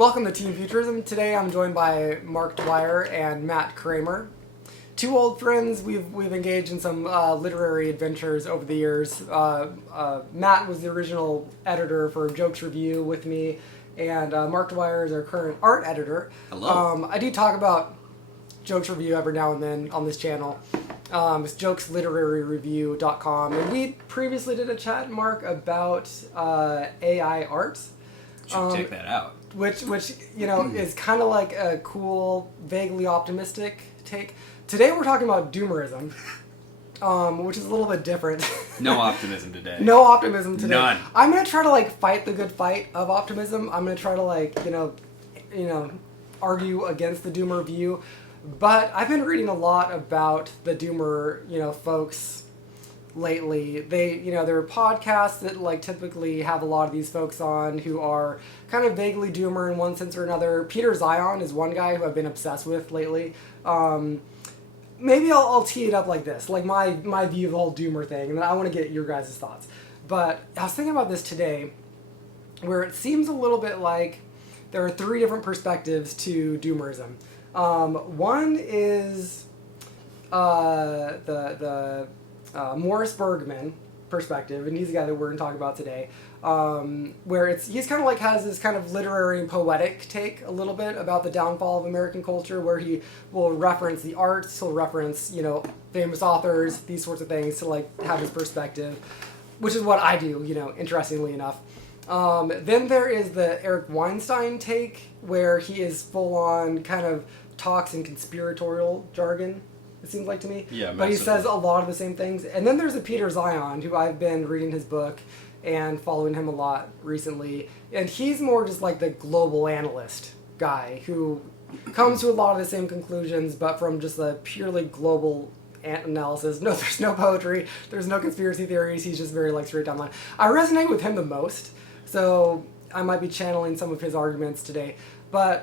Welcome to Team Futurism. Today I'm joined by Mark Dwyer and Matt Kramer. Two old friends. We've engaged in some literary adventures over the years. Matt was the original editor for Jokes Review with me, and Mark Dwyer is our current art editor. Hello. I do talk about Jokes Review every now and then on this channel. It's jokesliteraryreview.com, and we previously did a chat, Mark, about AI art. Should check that out. Which is kind of like a cool, vaguely optimistic take. Today we're talking about doomerism, which is a little bit different. No optimism today. No optimism today. None. I'm gonna try to fight the good fight of optimism. I'm gonna try to argue against the doomer view. But I've been reading a lot about the doomer, folks lately. There are podcasts that typically have a lot of these folks on who are kind of vaguely doomer in one sense or another. Peter Zion is one guy who I've been obsessed with lately. Maybe I'll tee it up like this, my view of the whole doomer thing, and then I want to get your guys' thoughts. But I was thinking about this today, where it seems a little bit like there are three different perspectives to doomerism. One is the Morris Bergman perspective, and he's the guy that we're going to talk about today, where he's kind of has this kind of literary and poetic take a little bit about the downfall of American culture, where he will reference the arts, he'll reference, famous authors, these sorts of things to have his perspective, which is what I do, interestingly enough. Then there is the Eric Weinstein take, where he is full on kind of talks in conspiratorial jargon, it seems like to me. Yeah, but he says a lot of the same things. And then there's a Peter Zion, who I've been reading his book and following him a lot recently. And he's more just the global analyst guy who comes to a lot of the same conclusions, but from just a purely global analysis. No, there's no poetry, there's no conspiracy theories, he's just very straight down the line. I resonate with him the most, so I might be channeling some of his arguments today. But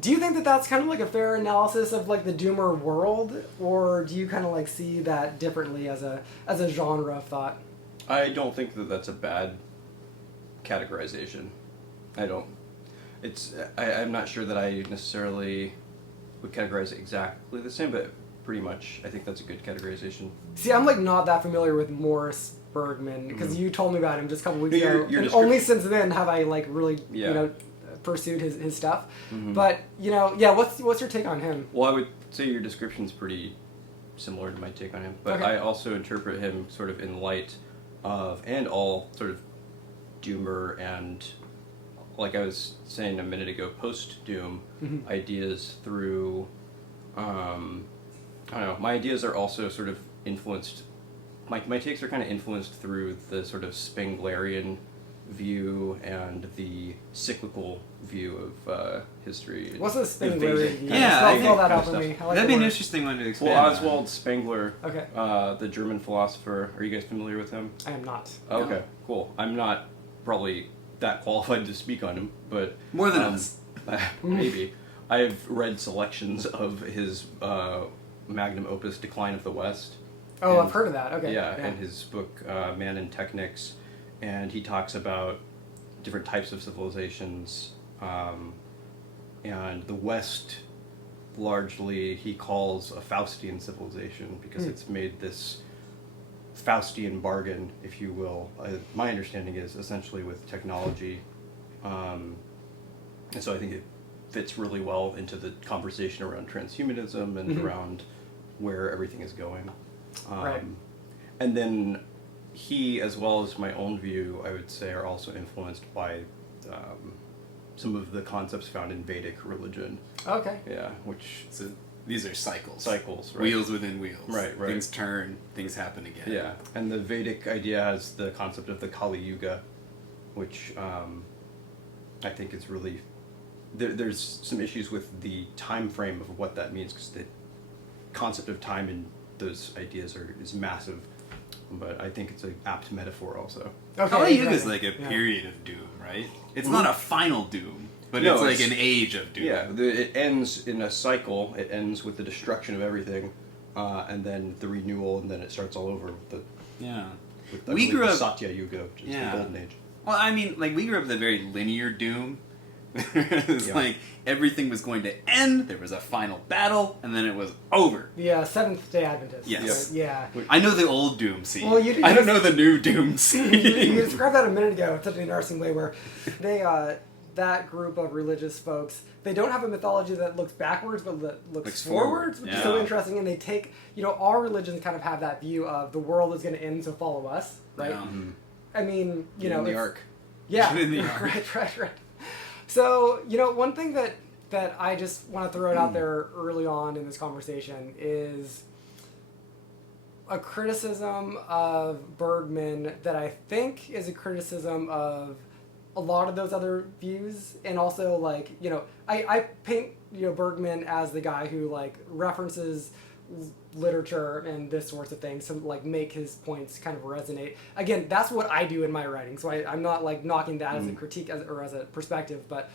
do you think that that's kind of a fair analysis of the doomer world, or do you kind of see that differently as a genre of thought? I don't think that that's a bad categorization. I'm not sure that I necessarily would categorize it exactly the same, but pretty much I think that's a good categorization. See, I'm not that familiar with Morris Bergman, because you told me about him just a couple weeks ago, your and only since then have I really pursued his stuff. Mm-hmm. But what's your take on him? Well, I would say your description's pretty similar to my take on him, but okay. I also interpret him sort of in light of, and all sort of doomer and, like I was saying a minute ago, post-doom ideas through, I don't know, my ideas are also sort of influenced, my takes are kind of influenced through the sort of Spenglerian view and the cyclical view of history. What's a Spenglerian view? Yeah, spell that out for me. That'd be an interesting one to expand. Well, Oswald Spengler, okay. The German philosopher. Are you guys familiar with him? I am not. Oh, okay, cool. I'm not probably that qualified to speak on him, but More than us. Maybe. I've read selections of his magnum opus, Decline of the West. Oh, and, I've heard of that. Okay. Yeah, and his book, Man and Technics, and he talks about different types of civilizations, and the West largely he calls a Faustian civilization because it's made this Faustian bargain, if you will. My understanding is essentially with technology, and so I think it fits really well into the conversation around transhumanism and around where everything is going. Right. And then he, as well as my own view, I would say, are also influenced by some of the concepts found in Vedic religion. Okay. Yeah, which... So these are cycles. Cycles, right. Wheels within wheels. Right. Things turn, things happen again. Yeah, and the Vedic idea has the concept of the Kali Yuga, which I think is really... There's some issues with the time frame of what that means, because the concept of time in those ideas is massive. But I think it's an apt metaphor also. Okay, Kali Yuga is a period of doom, right? It's not a final doom, but it's an age of doom. Yeah, it ends in a cycle. It ends with the destruction of everything, and then the renewal, and then it starts all over with the We grew up Satya Yuga, which is the golden age. Well, I mean, we grew up with a very linear doom, It's like everything was going to end. There was a final battle, and then it was over. The Seventh-day Adventist. Yes. Right? Yeah. I know the old Doom scene. Well, I don't know the new Doom scene. You described that a minute ago in such an interesting way, where they that group of religious folks, they don't have a mythology that looks backwards, but that looks forwards, which is so interesting. And they take, all religions kind of have that view of the world is going to end, so follow us, right? Yeah. I mean, in the ark. Yeah, in the ark. right. So, one thing that I just want to throw it out there early on in this conversation is a criticism of Bergman that I think is a criticism of a lot of those other views, and also I paint Bergman as the guy who references literature and this sorts of things to make his points kind of resonate. Again, that's what I do in my writing, so I'm not knocking that as a critique or as a perspective, but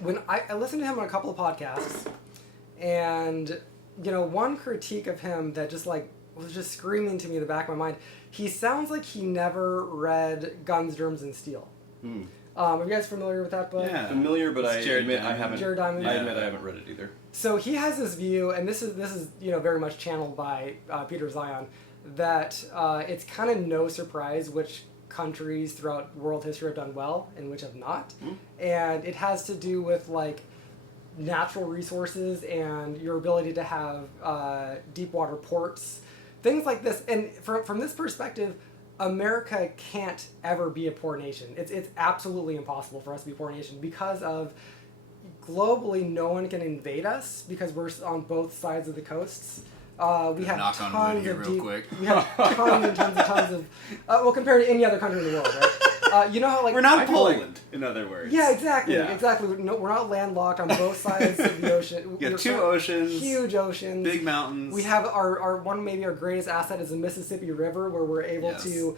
when I listened to him on a couple of podcasts, and one critique of him that just was just screaming to me in the back of my mind, he sounds like he never read Guns, Germs, and Steel. Are you guys familiar with that book? Yeah, familiar, but I admit I haven't. Jared Diamond. I admit I haven't read it either. So he has this view, and this is very much channeled by Peter Zion, that it's kind of no surprise which countries throughout world history have done well and which have not, and it has to do with natural resources and your ability to have deep water ports, things like this. And from this perspective, America can't ever be a poor nation. It's absolutely impossible for us to be a poor nation because of globally no one can invade us because we're on both sides of the coasts. We have tons of deep. We have tons and tons of. Well, compared to any other country in the world, right? How we're not Poland, in other words. Yeah, exactly. We're not landlocked on both sides of the ocean. You have two oceans, huge oceans, big mountains. We have our greatest asset is the Mississippi River, where we're able to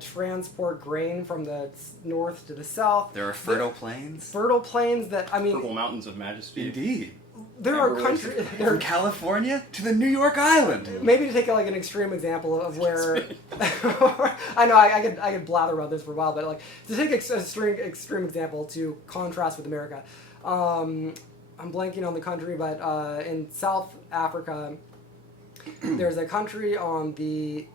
transport grain from the north to the south. There are fertile plains. Fertile plains that Purple mountains of majesty. Indeed. There are countries from California to the New York Island. Maybe to take an extreme example of where I know I could blather about this for a while, but to take an extreme example to contrast with America, I'm blanking on the country, but in South Africa, there's a country on the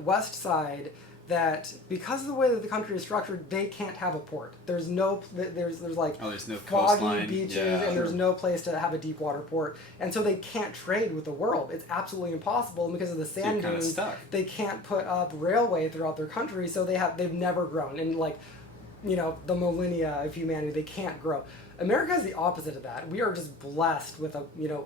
west side that, because of the way that the country is structured, they can't have a port. There's no foggy coastline, beaches, and there's no place to have a deep water port, and so they can't trade with the world. It's absolutely impossible, and because of the sand dunes, they can't put up railway throughout their country, so they've never grown. And the millennia of humanity, they can't grow. America is the opposite of that. We are just blessed with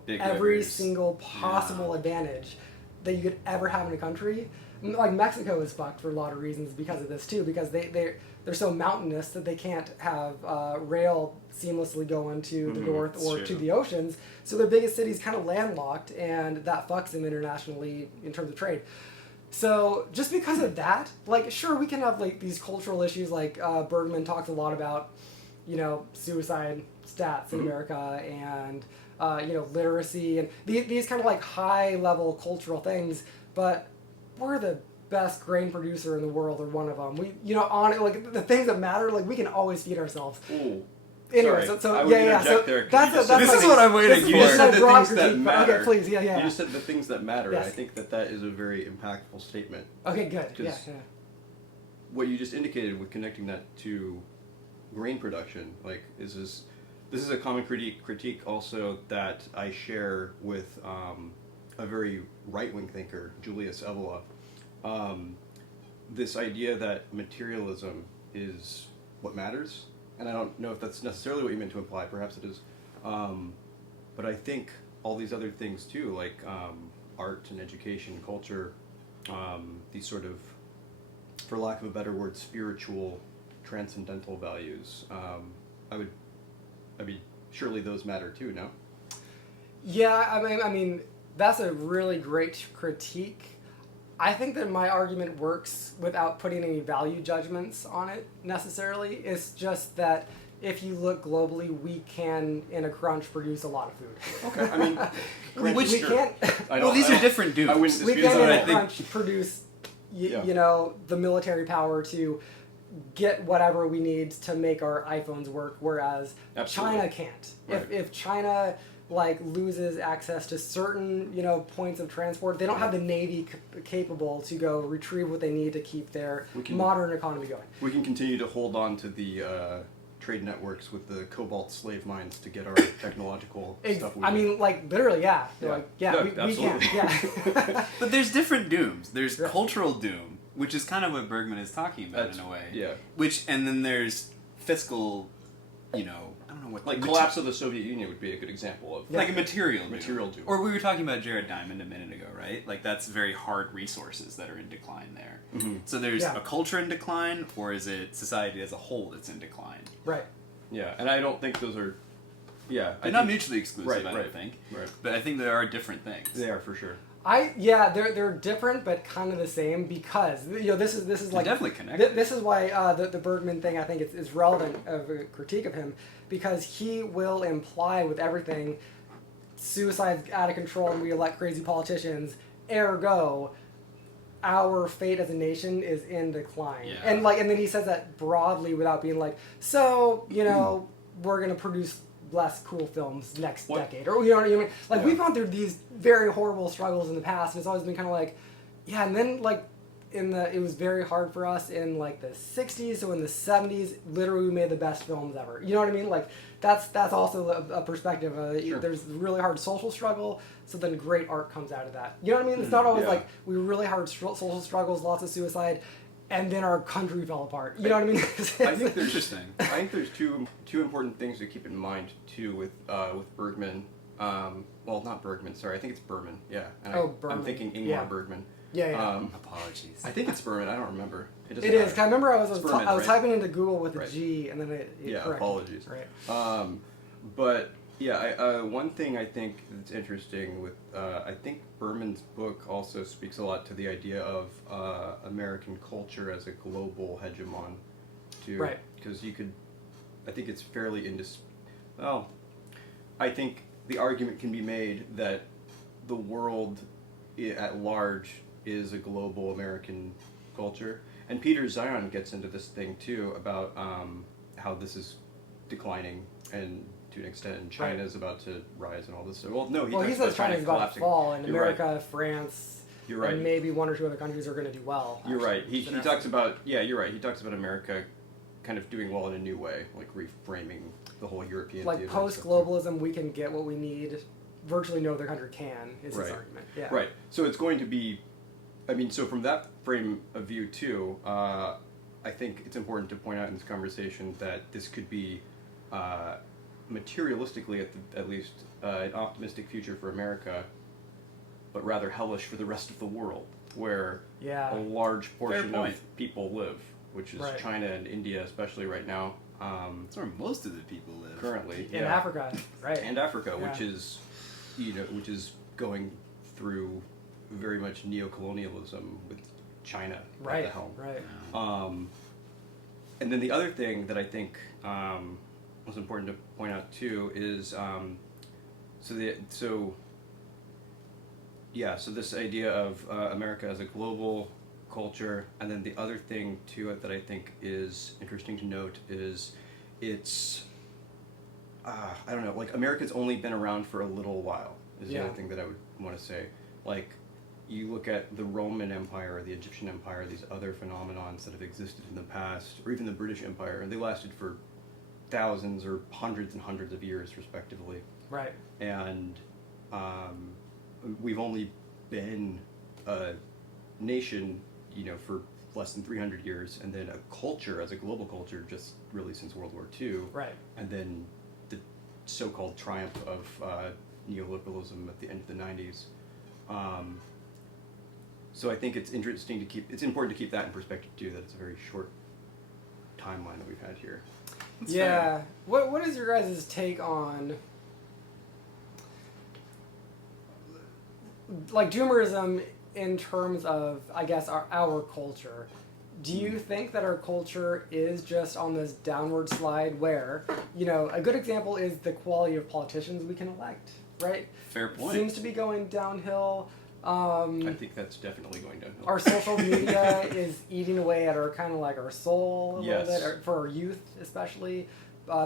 every single possible advantage that you could ever have in a country. Mexico is fucked for a lot of reasons because of this too, because they're so mountainous that they can't have rail seamlessly go into the north or to the oceans, so their biggest city's kind of landlocked, and that fucks them internationally in terms of trade. So just because of that, sure, we can have these cultural issues, Bergman talks a lot about, suicide stats in America, and literacy, and these kind of high level cultural things, but we're the best grain producer in the world, or one of them. We, the things that matter, we can always feed ourselves. Ooh. Anyway, sorry. so I would yeah. So there, that's this is what I'm waiting for. You just said the things that matter. Okay, please, yeah. You just said the things that matter. Yes. I think that is a very impactful statement. Okay, good. Yeah. What you just indicated with connecting that to grain production, this is a common critique also that I share with a very right-wing thinker, Julius Evola. This idea that materialism is what matters, and I don't know if that's necessarily what you meant to imply. Perhaps it is, but I think all these other things too, like art and education, culture, these sort of, for lack of a better word, spiritual, transcendental values. I mean, surely those matter too, no? Yeah, I mean, that's a really great critique. I think that my argument works without putting any value judgments on it necessarily. It's just that if you look globally, we can, in a crunch, produce a lot of food. Okay, I mean, we can't. Well, these are different dudes. We can, in a crunch, produce, the military power to get whatever we need to make our iPhones work, whereas Absolutely. China can't. Right. If China like loses access to certain points of transport, they don't have the navy capable to go retrieve what they need to keep their modern economy going. We can continue to hold on to the trade networks with the cobalt slave mines to get our technological stuff. I mean, like literally, yeah. Yeah. Like, yeah, No, we can. absolutely. Yeah. But there's different dooms. There's Right. cultural doom, which is kind of what Bergman is talking about in a way. Yeah. And then there's fiscal, I don't know what. Like collapse of the Soviet Union would be a good example of Like a material doom. Material doom. Or we were talking about Jared Diamond a minute ago, right? Like that's very hard resources that are in decline there. Mm-hmm. So there's Yeah. a culture in decline, or is it society as a whole that's in decline? Right. Yeah, and I don't think those are. Yeah, They're not mutually exclusive, I right, don't think. right. But I think there are different things. They are for sure. They're different but kind of the same because this is like definitely connected. This is why the Bergman thing I think is relevant of a critique of him, because he will imply with everything suicide's out of control and we elect crazy politicians, ergo our fate as a nation is in decline. Yeah. And then he says that broadly without being like, we're gonna produce less cool films next decade, or you know what I mean? Like we've gone through these very horrible struggles in the past, and it's always been kind of like, yeah. And then like it was very hard for us in like the '60s. So in the '70s, literally we made the best films ever. You know what I mean? Like that's also a perspective. Sure. There's really hard social struggle, so then great art comes out of that. You know what I mean? It's not always like we were really hard social struggles, lots of suicide, and then our country fell apart. You know what I mean? I think there's Interesting. I think there's two important things to keep in mind too with Bergman. Well, not Bergman. Sorry, I think it's Berman. Yeah. And Berman. I'm thinking Ingmar Yeah. Bergman. Yeah. Apologies. I think it's Berman. I don't remember. It is. 'Cause I remember I was Berman, I was right? typing into Google with a Right. G, and then it Yeah. corrected. Apologies. Right. But yeah, one thing I think that's interesting with I think Berman's book also speaks a lot to the idea of American culture as a global hegemon, too. Right. Because I think it's fairly well, I think the argument can be made that the world at large is a global American culture, and Peter Zion gets into this thing too about how this is declining and to an extent, and China is about to rise and all this. Well, no, he says China's about to fall, and You're America, right. France, You're right. and maybe one or two other countries are going to do well. You're actually. right. He talks about you're right. He talks about America kind of doing well in a new way, like reframing the whole European like theater and post stuff, too. globalism, we can get what we need. Virtually no other country can. Is his Right. argument? Yeah. Right. So it's going to be, I mean, so from that frame of view too, I think it's important to point out in this conversation that this could be, materialistically at least, an optimistic future for America, but rather hellish for the rest of the world, where Yeah. a large portion point. of people live, which is Right. China and India, especially right now. That's where most of the people live. Currently, In Africa, right? and Africa, Yeah. which is, which is going through very much neocolonialism with China at right. the helm. Right. And then the other thing that I think was important to point out too is so this idea of America as a global culture, and then the other thing to it that I think is interesting to note is it's I don't know, like America's only been around for a little while is the other thing that I would want to say. Like you look at the Roman Empire or the Egyptian Empire, these other phenomenons that have existed in the past, or even the British Empire, and they lasted for thousands or hundreds and hundreds of years respectively. Right. And we've only been a nation, for less than 300 years, and then a culture as a global culture just really since World War II. Right. And then the so-called triumph of neoliberalism at the end of the 90s. So I think it's important to keep that in perspective too, that it's a very short timeline that we've had here. That's yeah. fair. What is your guys' take on like doomerism in terms of, I guess, our culture? Do you think that our culture is just on this downward slide where, a good example is the quality of politicians we can elect, right? Fair point. Seems to be going downhill. I think that's definitely going downhill. Our social media is eating away at our kind of like our soul a little bit, for our youth especially.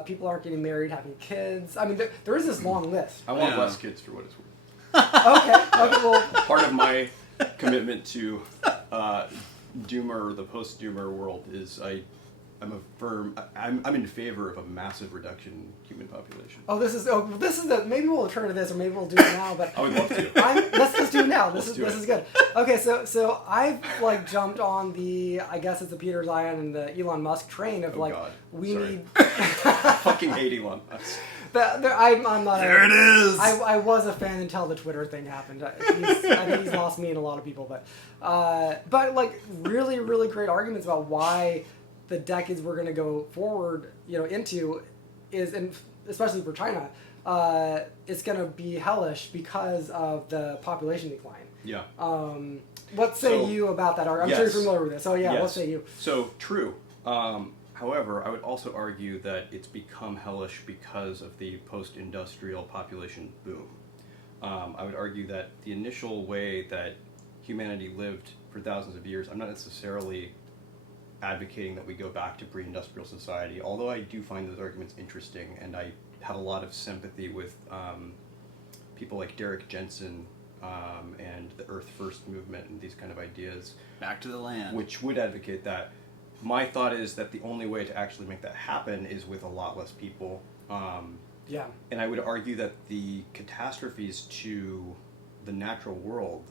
People aren't getting married, having kids. I mean, there is this long list. I want less kids for what it's worth. Okay, well, part of my commitment to Doomer, the post-Doomer world, is I'm in favor of a massive reduction in human population. this is maybe we'll turn to this, or maybe we'll do it now. But I would love to. Let's just do it now. This Let's is good. Okay, so I've like jumped on the, I guess it's the Peter Zion and the Elon Musk train of need. Fucking hate Elon Musk. I'm not. There it is. I was a fan until the Twitter thing happened. I think he's lost me and a lot of people, but like really, really great arguments about why the decades we're going to go forward, into is, and especially for China, it's going to be hellish because of the population decline. Yeah. What say you about that? I'm sure you're familiar with this. So yeah, what say you? So true. However, I would also argue that it's become hellish because of the post-industrial population boom. I would argue that the initial way that humanity lived for thousands of years, I'm not necessarily advocating that we go back to pre-industrial society, although I do find those arguments interesting, and I have a lot of sympathy with people like Derek Jensen and the Earth First movement and these kind of ideas. Back to the land. Which would advocate that. My thought is that the only way to actually make that happen is with a lot less people. And I would argue that the catastrophes to the natural world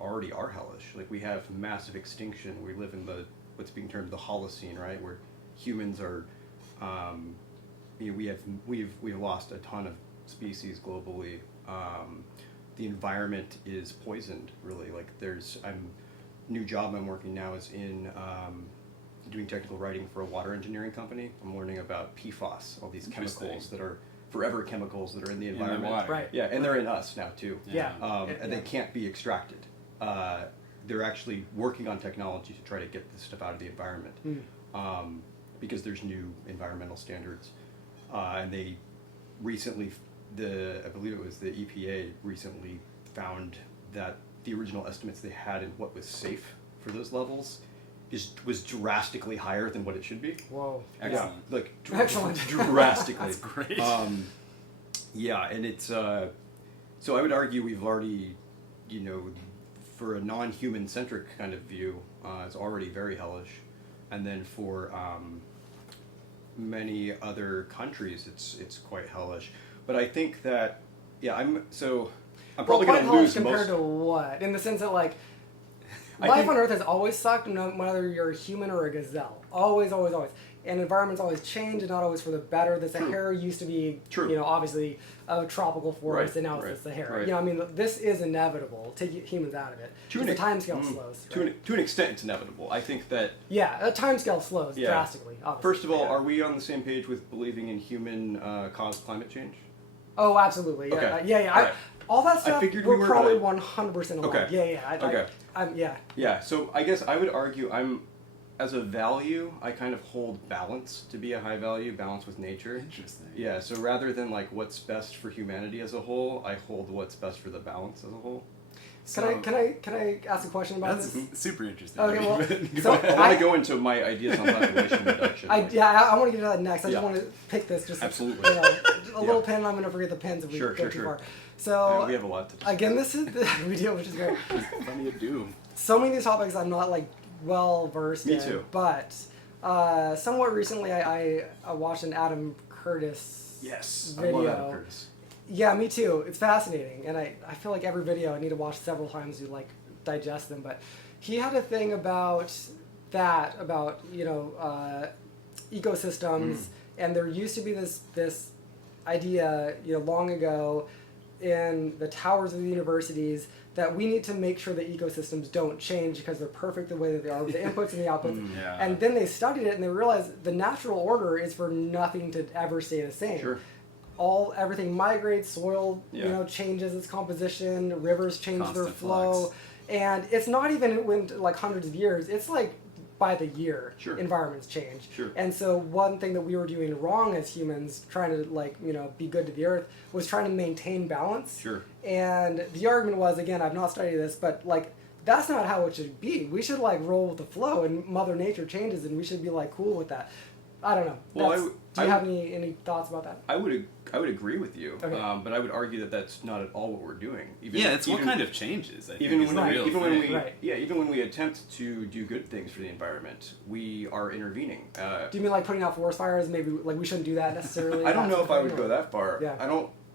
already are hellish. Like, we have massive extinction. We live in what's being termed the Holocene, right? Where humans are, we've lost a ton of species globally. The environment is poisoned, really. Like, new job I'm working now is in doing technical writing for a water engineering company. I'm learning about PFAS, all these chemicals that are forever chemicals that are in the environment. water. Right. Yeah, and they're in us now too. Yeah. And they can't be extracted. They're actually working on technology to try to get this stuff out of the environment, because there's new environmental standards. And they recently, I believe it was the EPA recently found that the original estimates they had in what was safe for those levels was drastically higher than what it should be. Whoa. Excellent. Yeah, like excellent. Drastically. That's great. Yeah, and it's so I would argue we've already, for a non-human centric kind of view, it's already very hellish, and then for many other countries, it's quite hellish. But I think that I'm probably going to lose compared to what? In the sense that life on Earth has always sucked, whether you're a human or a gazelle. Always, always, always. And environments always change, and not always for the better. The Sahara used to be, obviously a tropical forest, and now it's the Sahara. Right. This is inevitable. Take humans out of it. The time scale slows. Right? To an extent, it's inevitable. I think that... Yeah, a time scale slows drastically, obviously. First of all, are we on the same page with believing in human-caused climate change? Oh, absolutely. Yeah, Okay. yeah. All that stuff, we're probably 100% aligned. Okay. Yeah. Yeah, so I guess I would argue as a value, I kind of hold balance to be a high value, balance with nature. Interesting. Yeah, so rather than what's best for humanity as a whole, I hold what's best for the balance as a whole. So, can I ask a question about this? That's super interesting. Okay, well, I want to go into my ideas on population reduction. I want to get to that next. I just want to pick this. Just absolutely. A little pen. I'm going to forget the pens if we go too far. So we have a lot to discuss. Again, this is we do, which is great. Plenty of doom. So many of these topics I'm not well versed in. Me too. But somewhat recently, I watched an Adam Curtis video. I love Adam Curtis. Yeah, me too. It's fascinating, and I feel like every video I need to watch several times to digest them. But he had a thing about ecosystems, and there used to be this idea long ago in the towers of the universities that we need to make sure the ecosystems don't change because they're perfect the way that they are with the inputs and the outputs. And then they studied it and they realized the natural order is for nothing to ever stay the same. Sure. Everything migrates, soil changes its composition, rivers change their flow, and it's not even hundreds of years. It's by by the year, Sure. environments change. Sure. And so one thing that we were doing wrong as humans, trying to like, be good to the earth, was trying to maintain balance. Sure. And the argument was, again, I've not studied this, but like, that's not how it should be. We should like roll with the flow, and Mother Nature changes, and we should be like cool with that. I don't know. Well, do you have any thoughts about that? I would agree with you, Okay. But I would argue that that's not at all what we're doing. It's what kind of changes. I think Even is when the we, real even when thing. we, Right. yeah, even when we attempt to do good things for the environment, we are intervening. Do you mean like putting out forest fires? Maybe like we shouldn't do that necessarily. I don't know if I would Or- go that far. Yeah. I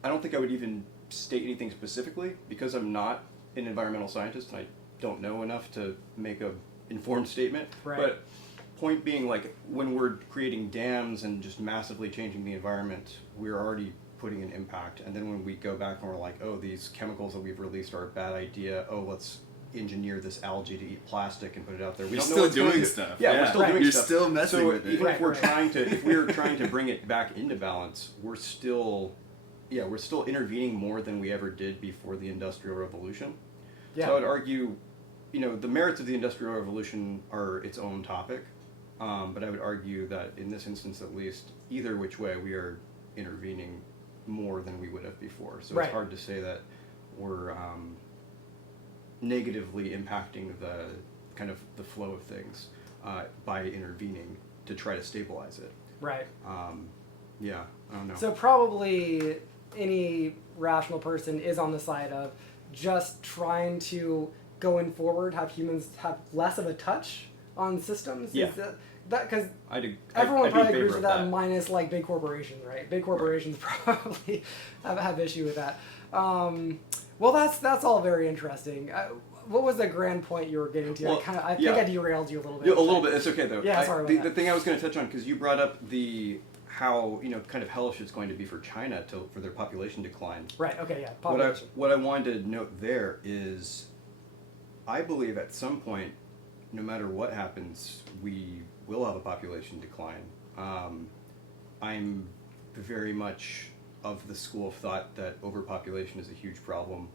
don't think I would even state anything specifically because I'm not an environmental scientist and I don't know enough to make a informed statement. Right. But point being, like, when we're creating dams and just massively changing the environment, we're already putting an impact. And then when we go back and we're like, oh, these chemicals that we've released are a bad idea. Oh, let's engineer this algae to eat plastic and put it out there. We You're don't know still what's gonna doing do. stuff. Yeah, Yeah. we're still Right. doing You're stuff. still messing so with it. even Right, if we're right. if we're trying to bring it back into balance, we're still intervening more than we ever did before the Industrial Revolution. Yeah. So I would argue, the merits of the Industrial Revolution are its own topic, but I would argue that in this instance at least, either which way, we are intervening more than we would have before. So Right. it's hard to say that we're negatively impacting the kind of the flow of things by intervening to try to stabilize it. Right. Yeah, I don't know. So probably any rational person is on the side of just trying to, going forward, have humans have less of a touch on systems. Yeah. Is that because I'd everyone be in probably favor agrees of with that, minus like big corporations, right? Big corporations probably have issue with that. Well, that's all very interesting. What was the grand point you were getting to? Well, I think yeah. I derailed you a little bit. Yeah, a little bit. It's okay though. Yeah, sorry about the that. thing I was going to touch on, because you brought up how kind of hellish it's going to be for China for their population decline. Right. Okay. Yeah. What Population. I wanted to note there is, I believe at some point, no matter what happens, we will have a population decline. I'm very much of the school of thought that overpopulation is a huge problem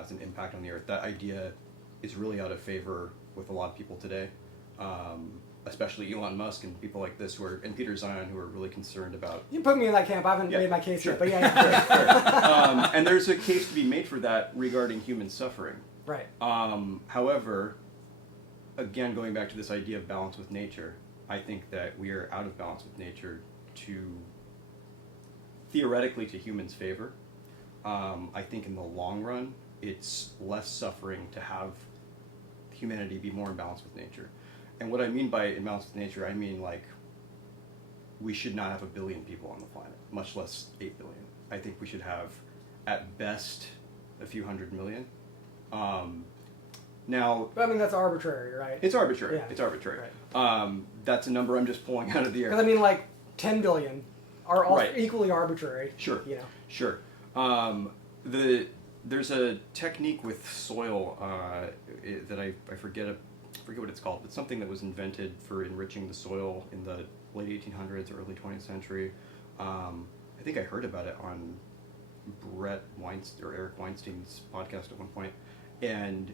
as an impact on the earth. That idea is really out of favor with a lot of people today, especially Elon Musk and people like this and Peter Zion, who are really concerned about. You put me in that camp. I haven't Yeah, made my case sure. yet, but yeah. And there's a case to be made for that regarding human suffering. Right. However, again, going back to this idea of balance with nature, I think that we are out of balance with nature theoretically to humans' favor. I think in the long run, it's less suffering to have humanity be more in balance with nature. And what I mean by in balance with nature, I mean like we should not have 1 billion people on the planet, much less 8 billion. I think we should have, at best, a few hundred million. Now, But I mean, that's arbitrary, right? it's arbitrary. Yeah. It's arbitrary. Right. That's a number I'm just pulling out of the air. Because I mean, like 10 billion are all Right. equally arbitrary. Sure. Sure. There's a technique with soil that I forget what it's called. It's something that was invented for enriching the soil in the late 1800s or early 20th century. I think I heard about it on Eric Weinstein's podcast at one point, and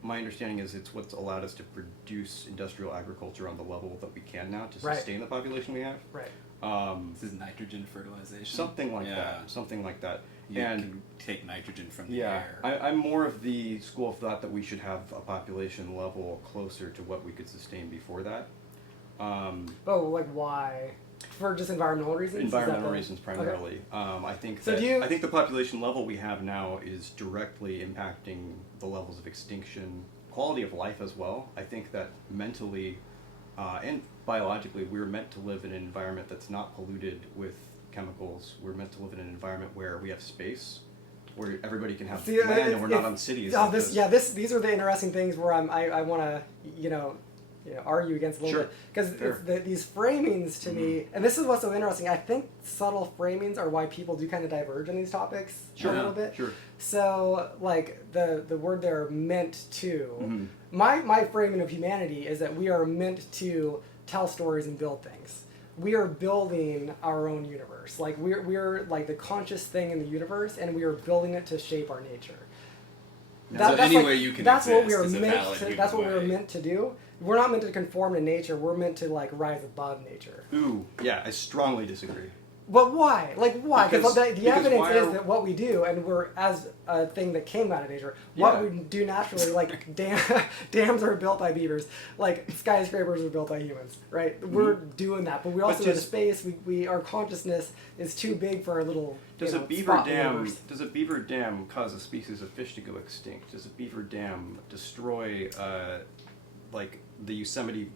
my understanding is it's what's allowed us to produce industrial agriculture on the level that we can now to Right. sustain the population we have. Right. This is nitrogen fertilization. Something like Yeah. that. Something like that. You And can take nitrogen from the yeah, air. I'm more of the school of thought that we should have a population level closer to what we could sustain before that. Oh, like why? For just environmental reasons? Is that Environmental the- reasons primarily. I think So that do you- I think the population level we have now is directly impacting the levels of extinction, quality of life as well. I think that mentally and biologically, we're meant to live in an environment that's not polluted with chemicals. We're meant to live in an environment where we have space, where everybody can have See, land, and we're not on cities. Oh, like these are the interesting things where I want to argue against a little Sure. bit, Fair. because these framings to me, and this is what's so interesting. I think subtle framings are why people do kind of diverge on these topics Sure. a little bit. Sure. So like the word there, meant to. Mhm. My framing of humanity is that we are meant to tell stories and build things. We are building our own universe. Like we're like the conscious thing in the universe, and we are building it to shape our nature. So any way you can That's what we exist are is a meant valid to. human That's what we were way. meant to do. we're not meant to conform to nature. We're meant to like rise above nature. Ooh, yeah, I strongly disagree. But why? Like, why? Because the evidence why is that what we do, and we're, as a thing that came out of nature, what we do naturally, like, dams are built by beavers, like, skyscrapers are built by humans, right? We're doing that, but we also go to space, our consciousness is too big for our little, Does a beaver dam cause a species of fish to go extinct? Does a beaver dam destroy, like, the Yosemite,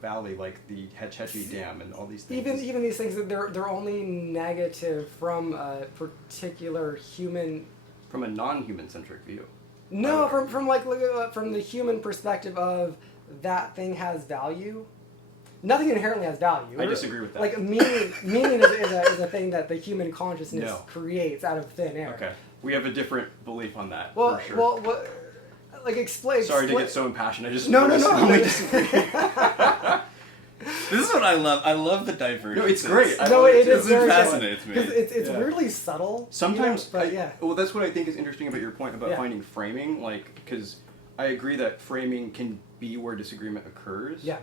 Valley, like the Hetch Hetchy Dam and all these things? Even these things, they're only negative from a particular human... From a non-human centric view. No, from the human perspective of that thing has value. Nothing inherently has value. I disagree with that. Like, meaning is a thing that the human consciousness creates out of thin air. Okay. We have a different belief on that, Well, for sure. well, like, explain... Sorry to get so impassioned. I just No. disagree. This is what I love. I love the divergence. No, it's great. It is very fascinates me. It's weirdly subtle. Sometimes, but yeah. Well, that's what I think is interesting about your point about Yeah. finding framing. Like, because I agree that framing can be where disagreement occurs. Yeah.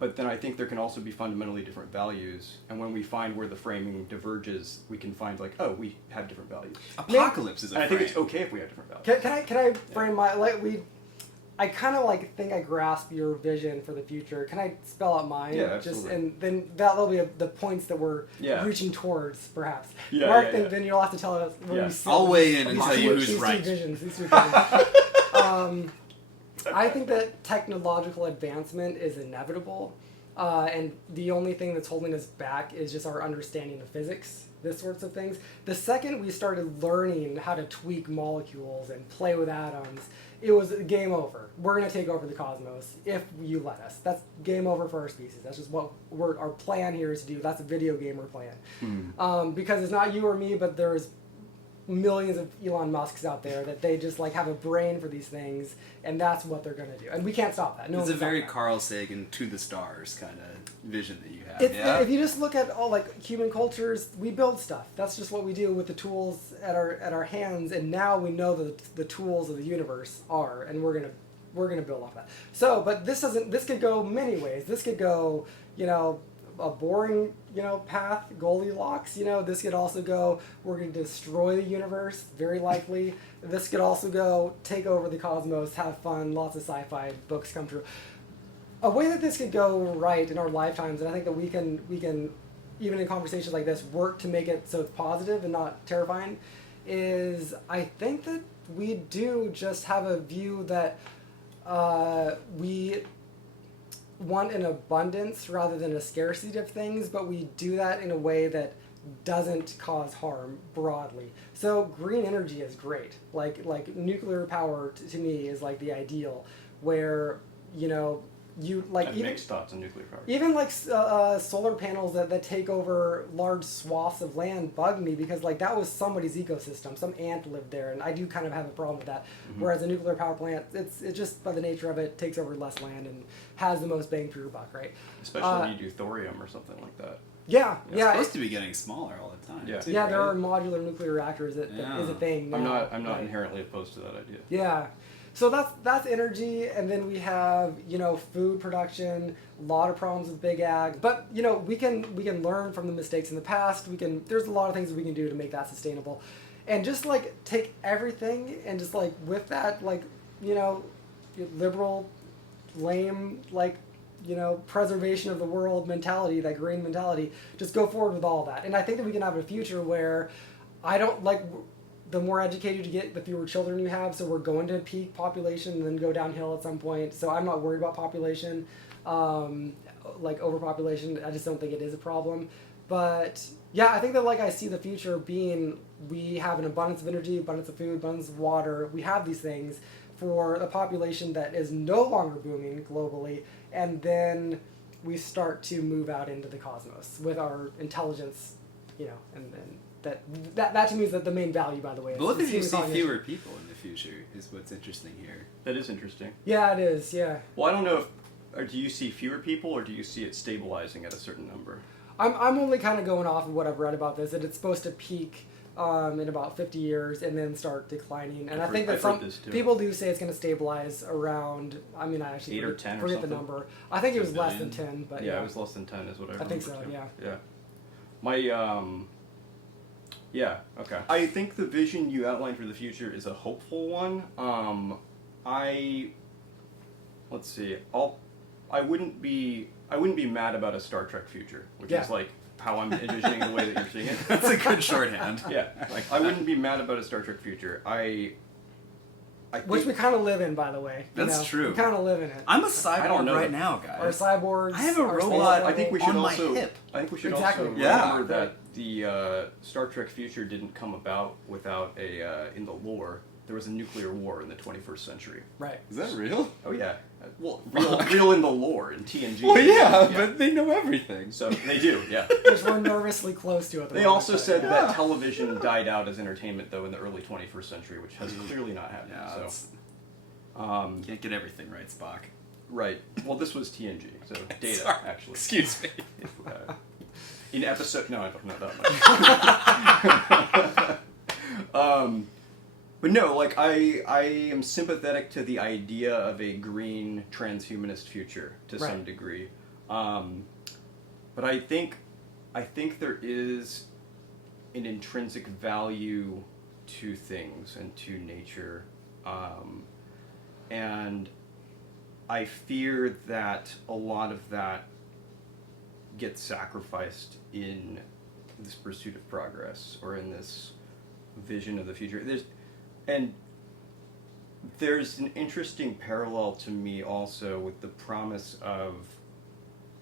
But then I think there can also be fundamentally different values, and when we find where the framing diverges, we can find like, oh, we have different values. Apocalypse is a And I frame. think it's okay if we have different values. Can I frame my I kind of like think I grasp your vision for the future. Can I spell out mine? Yeah, absolutely. And then that'll be the points that we're reaching towards, perhaps. Yeah, Mark, yeah. then you'll have to tell us where Yeah. you sit. I'll weigh in and These tell two- you who's these two right. visions. I think that technological advancement is inevitable, and the only thing that's holding us back is just our understanding of physics, this sorts of things. The second we started learning how to tweak molecules and play with atoms, it was game over. We're going to take over the cosmos if you let us. That's game over for our species. That's just what our plan here is to do. That's a video game we're playing. Because it's not you or me, but there's millions of Elon Musks out there that they just like have a brain for these things, and that's what they're going to do. And we can't stop that. No It's one a can very stop that. Carl Sagan to the stars kind of vision that you have. If you just look at all like human cultures, we build stuff. That's just what we do with the tools at our hands. And now we know that the tools of the universe are, and we're gonna build off of that. So, but this doesn't. This could go many ways. This could go, a boring, path, Goldilocks. This could also go, we're going to destroy the universe, very likely. This could also go, take over the cosmos, have fun, lots of sci-fi books come true. A way that this could go right in our lifetimes, and I think that we can, even in conversations like this, work to make it so it's positive and not terrifying, is I think that we do just have a view that we want an abundance rather than a scarcity of things, but we do that in a way that doesn't cause harm broadly. So green energy is great. Like nuclear power to me is like the ideal, where you like I have mixed thoughts on nuclear power. even like solar panels that take over large swaths of land bug me, because like that was somebody's ecosystem. Some ant lived there, and I do kind of have a problem with that. Whereas a nuclear power plant, it just by the nature of it takes over less land and has the most bang for your buck, right? Especially when you do thorium or something like that. Yeah. It's supposed to be getting smaller all the time. Yeah. too, Yeah, there right? are modular nuclear reactors that is a thing now. I'm not right? inherently opposed to that idea. Yeah. So that's energy, and then we have food production, a lot of problems with big ag, but we can learn from the mistakes in the past. There's a lot of things that we can do to make that sustainable, and just like take everything and just like with that liberal, lame preservation of the world mentality, that green mentality, just go forward with all that. And I think that we can have a future where the more educated you get, the fewer children you have. So we're going to peak population and then go downhill at some point. So I'm not worried about population, overpopulation. I just don't think it is a problem. But yeah, I think that I see the future being, we have an abundance of energy, abundance of food, abundance of water. We have these things for a population that is no longer booming globally. And then we start to move out into the cosmos with our intelligence, and that to me is the main value, by the way. Both of you human see cognition. fewer people in the future is what's interesting here. That is interesting. Yeah, it is, yeah. Well, I don't know or do you see fewer people, or do you see it stabilizing at a certain number? I'm only kind of going off of what I've read about this, that it's supposed to peak in about 50 years and then start declining. And I think that I've some heard this too. people do say it's going to stabilize around, I mean, I actually 8 or 10 or forget the something? number. I think it was 2 less than billion? 10, but Yeah, it was less than 10 is what I remember. think so, too. yeah. Yeah. My, yeah, okay. I think the vision you outlined for the future is a hopeful one. Let's see, I wouldn't be mad about a Star Trek future, which Yeah. is like how I'm envisioning the way that you're seeing it. That's a good shorthand. Yeah, like I wouldn't be mad about a Star Trek future. I which think, we kind of live in, by the way. You That's know? true. We kind of live in it. I'm a I don't cyborg know right that- now, Our guys. cyborgs. I have a our space robot. travel. I think we should on my also. hip. I think we should Exactly. also Yeah. remember that the Star Trek future didn't come about without in the lore. There was a nuclear war in the 21st century. Right. Is that real? Oh yeah, well, real in the lore in TNG. Well, yeah, but they know everything. So they do, yeah. Which we're nervously close to at the They moment, also but, said yeah. that television died out as entertainment, though, in the early 21st century, which has clearly not happened. Yeah, so, it's- um, can't get everything right, Spock. right. Well, this was TNG, so Data Sorry. actually. Excuse me. In episode, no, I don't know that much. But no, like I am sympathetic to the idea of a green transhumanist future to Right. some degree, but I think there is an intrinsic value to things and to nature, and I fear that a lot of that gets sacrificed in this pursuit of progress or in this vision of the future. There's an interesting parallel to me also with the promise of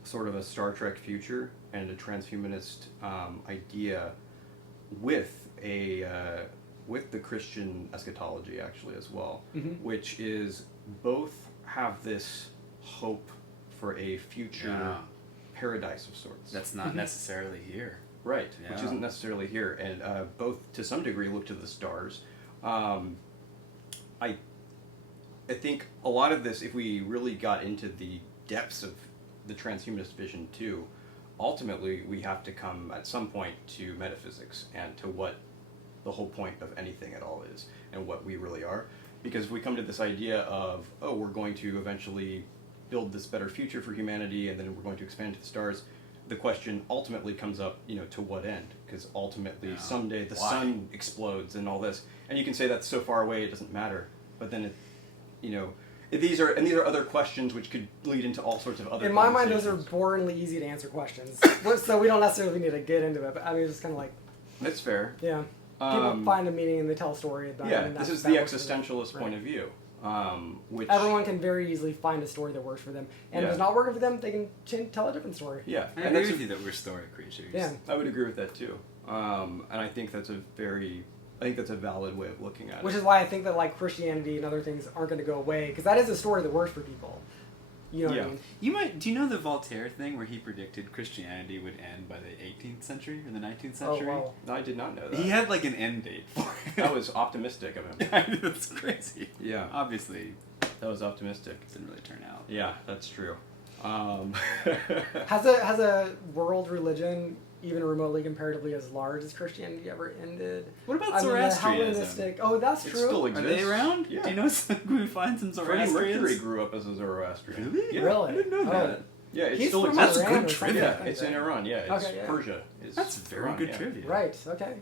sort of a Star Trek future and a transhumanist idea with with the Christian eschatology actually as well, which is both have this hope for a future paradise of sorts. That's not necessarily here. Right, which Yeah. isn't necessarily here, and both to some degree look to the stars. I think a lot of this, if we really got into the depths of the transhumanist vision too, ultimately we have to come at some point to metaphysics and to what the whole point of anything at all is and what we really are. Because if we come to this idea of, oh, we're going to eventually build this better future for humanity and then we're going to expand to the stars, the question ultimately comes up, to what end? Because ultimately someday the sun explodes and all this, and you can say that's so far away it doesn't matter. But then these are other questions which could lead into all sorts of other. In my mind, those are conversations. boringly easy to answer questions. So we don't necessarily need to get into it. But I mean, it's just kind of like, That's fair. yeah, people find a meaning and they tell a story about it. Yeah, and this is that the works for them. existentialist point of view, which Everyone can very easily find a story that works for them, and if Yeah. it's not working for them, they can tell a different story. Yeah, I and agree that's with you that we're story creatures. Yeah. I would agree with that too, and I think that's a valid way of looking at Which it. is why I think that like Christianity and other things aren't going to go away, because that is a story that works for people. You know what I Yeah. mean? Do you know the Voltaire thing where he predicted Christianity would end by the 18th century or the 19th Oh, century? wow. No, I did not know that. He had like an end date for it. That was optimistic of him. That's crazy. Yeah, Obviously, that was optimistic. didn't really turn out. Yeah, that's true. Has a world religion even remotely comparatively as large as Christianity ever ended? What about I mean, the Zoroastrianism? Hellenistic. Oh, that's It true. still Are exists. they around? Yeah. Do you know can we find some Freddie Mercury Zoroastrians? grew up as a Zoroastrian. Really? Yeah. Really? I didn't know Oh. that. Yeah, it He's still from exists. That's Iran good or something, trivia. I think, It's in right? Iran. Yeah, it's Okay, yeah. Persia. Is That's very Iran, good yeah. trivia. Right. Okay.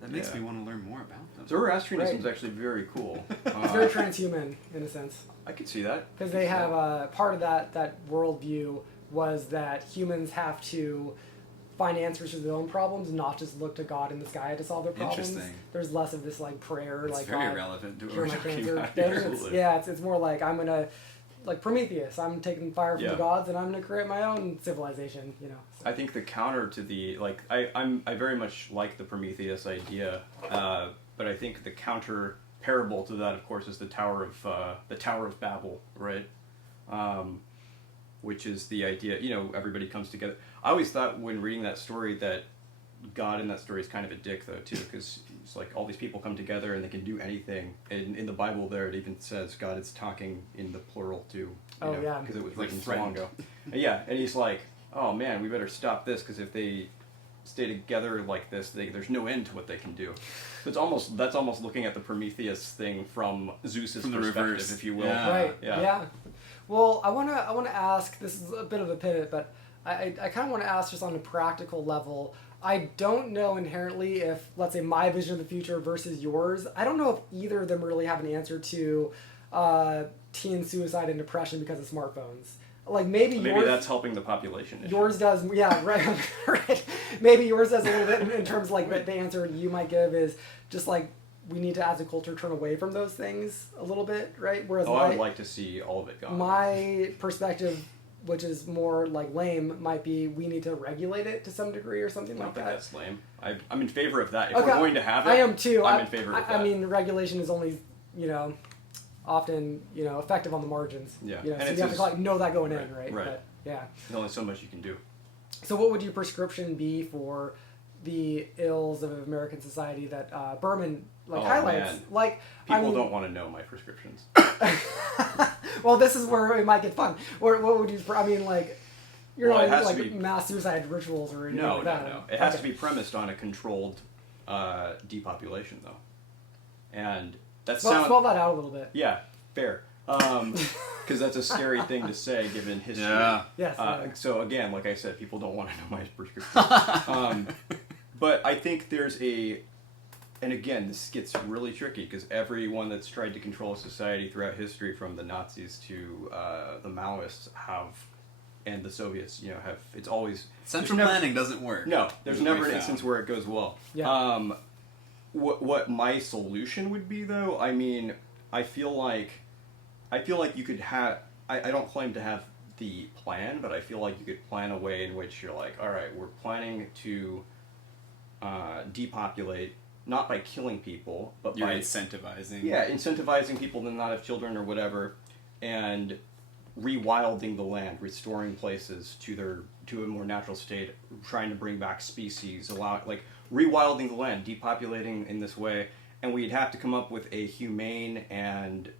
That makes Yeah. me want to learn more about them. Zoroastrianism Right. is actually very cool. It's very transhuman in a sense, I could see that. because they have part of that worldview was that humans have to find answers to their own problems, not just look to God in the sky to solve their problems. Interesting. There's less of this like prayer, It's like very God, relevant to what cure we're my talking cancer. about Then here. it's, Absolutely. yeah, it's more like I'm gonna, like Prometheus. I'm taking fire from Yeah. the gods, and I'm gonna create my own civilization. So. I think the counter to the I very much like the Prometheus idea, but I think the counter parable to that, of course, is the Tower of Babel, right? Which is the idea, everybody comes together. I always thought when reading that story that God in that story is kind of a dick, though, too, because it's like all these people come together and they can do anything. And in the Bible there, it even says God is talking in the plural, too. Oh, yeah. Because it was Like written so long threatened. ago. Yeah, and he's like, oh man, we better stop this, because if they stay together like this, there's no end to what they can do. That's almost looking at the Prometheus thing from Zeus's perspective, reverse. if you will. Yeah. Right. Yeah. Yeah. Well, I wanna ask. This is a bit of a pivot, but I kind of want to ask just on a practical level. I don't know inherently if, let's say, my vision of the future versus yours. I don't know if either of them really have an answer to teen suicide and depression because of smartphones. Like maybe yours, that's helping the population issue. Yours does, yeah, right. Right. Maybe yours does a little bit in terms of like the answer you might give is just like we need to, as a culture, turn away from those things a little bit, right? Whereas I would like to see all of it gone. My perspective, which is more like lame, might be we need to regulate it to some degree or something like that. I don't think that's lame. I'm in favor of that. If we're going to have it, I am too. I'm in favor of that. I mean, regulation is only, often, effective on the margins. Yeah. So And you have to know that going in, right? Right. But, yeah. There's only so much you can do. So what would your prescription be for the ills of American society that Berman highlights? Man. Like, People don't want to know my prescriptions. Well, this is where it might get fun. What would you? I mean, like, you're Well, it not has like to be- mass suicide rituals or anything No, like that. no. It has to be premised on a controlled depopulation, though. And that sounds... Spell that out a little bit. Yeah, fair. Because that's a scary thing to say given history. Yeah. Yes. So again, like I said, people don't want to know my prescription. But I think there's and again, this gets really tricky because everyone that's tried to control a society throughout history, from the Nazis to the Maoists, and the Soviets, have. It's always Central planning doesn't work. No, there's never an instance where it goes well. Yeah. What my solution would be, though, I mean, I feel like you could have. I don't claim to have the plan, but I feel like you could plan a way in which you're like, all right, we're planning to depopulate, not by killing people, but You're by incentivizing. Yeah, incentivizing people to not have children or whatever, and rewilding the land, restoring places to a more natural state, trying to bring back species, rewilding the land, depopulating in this way, and we'd have to come up with a humane and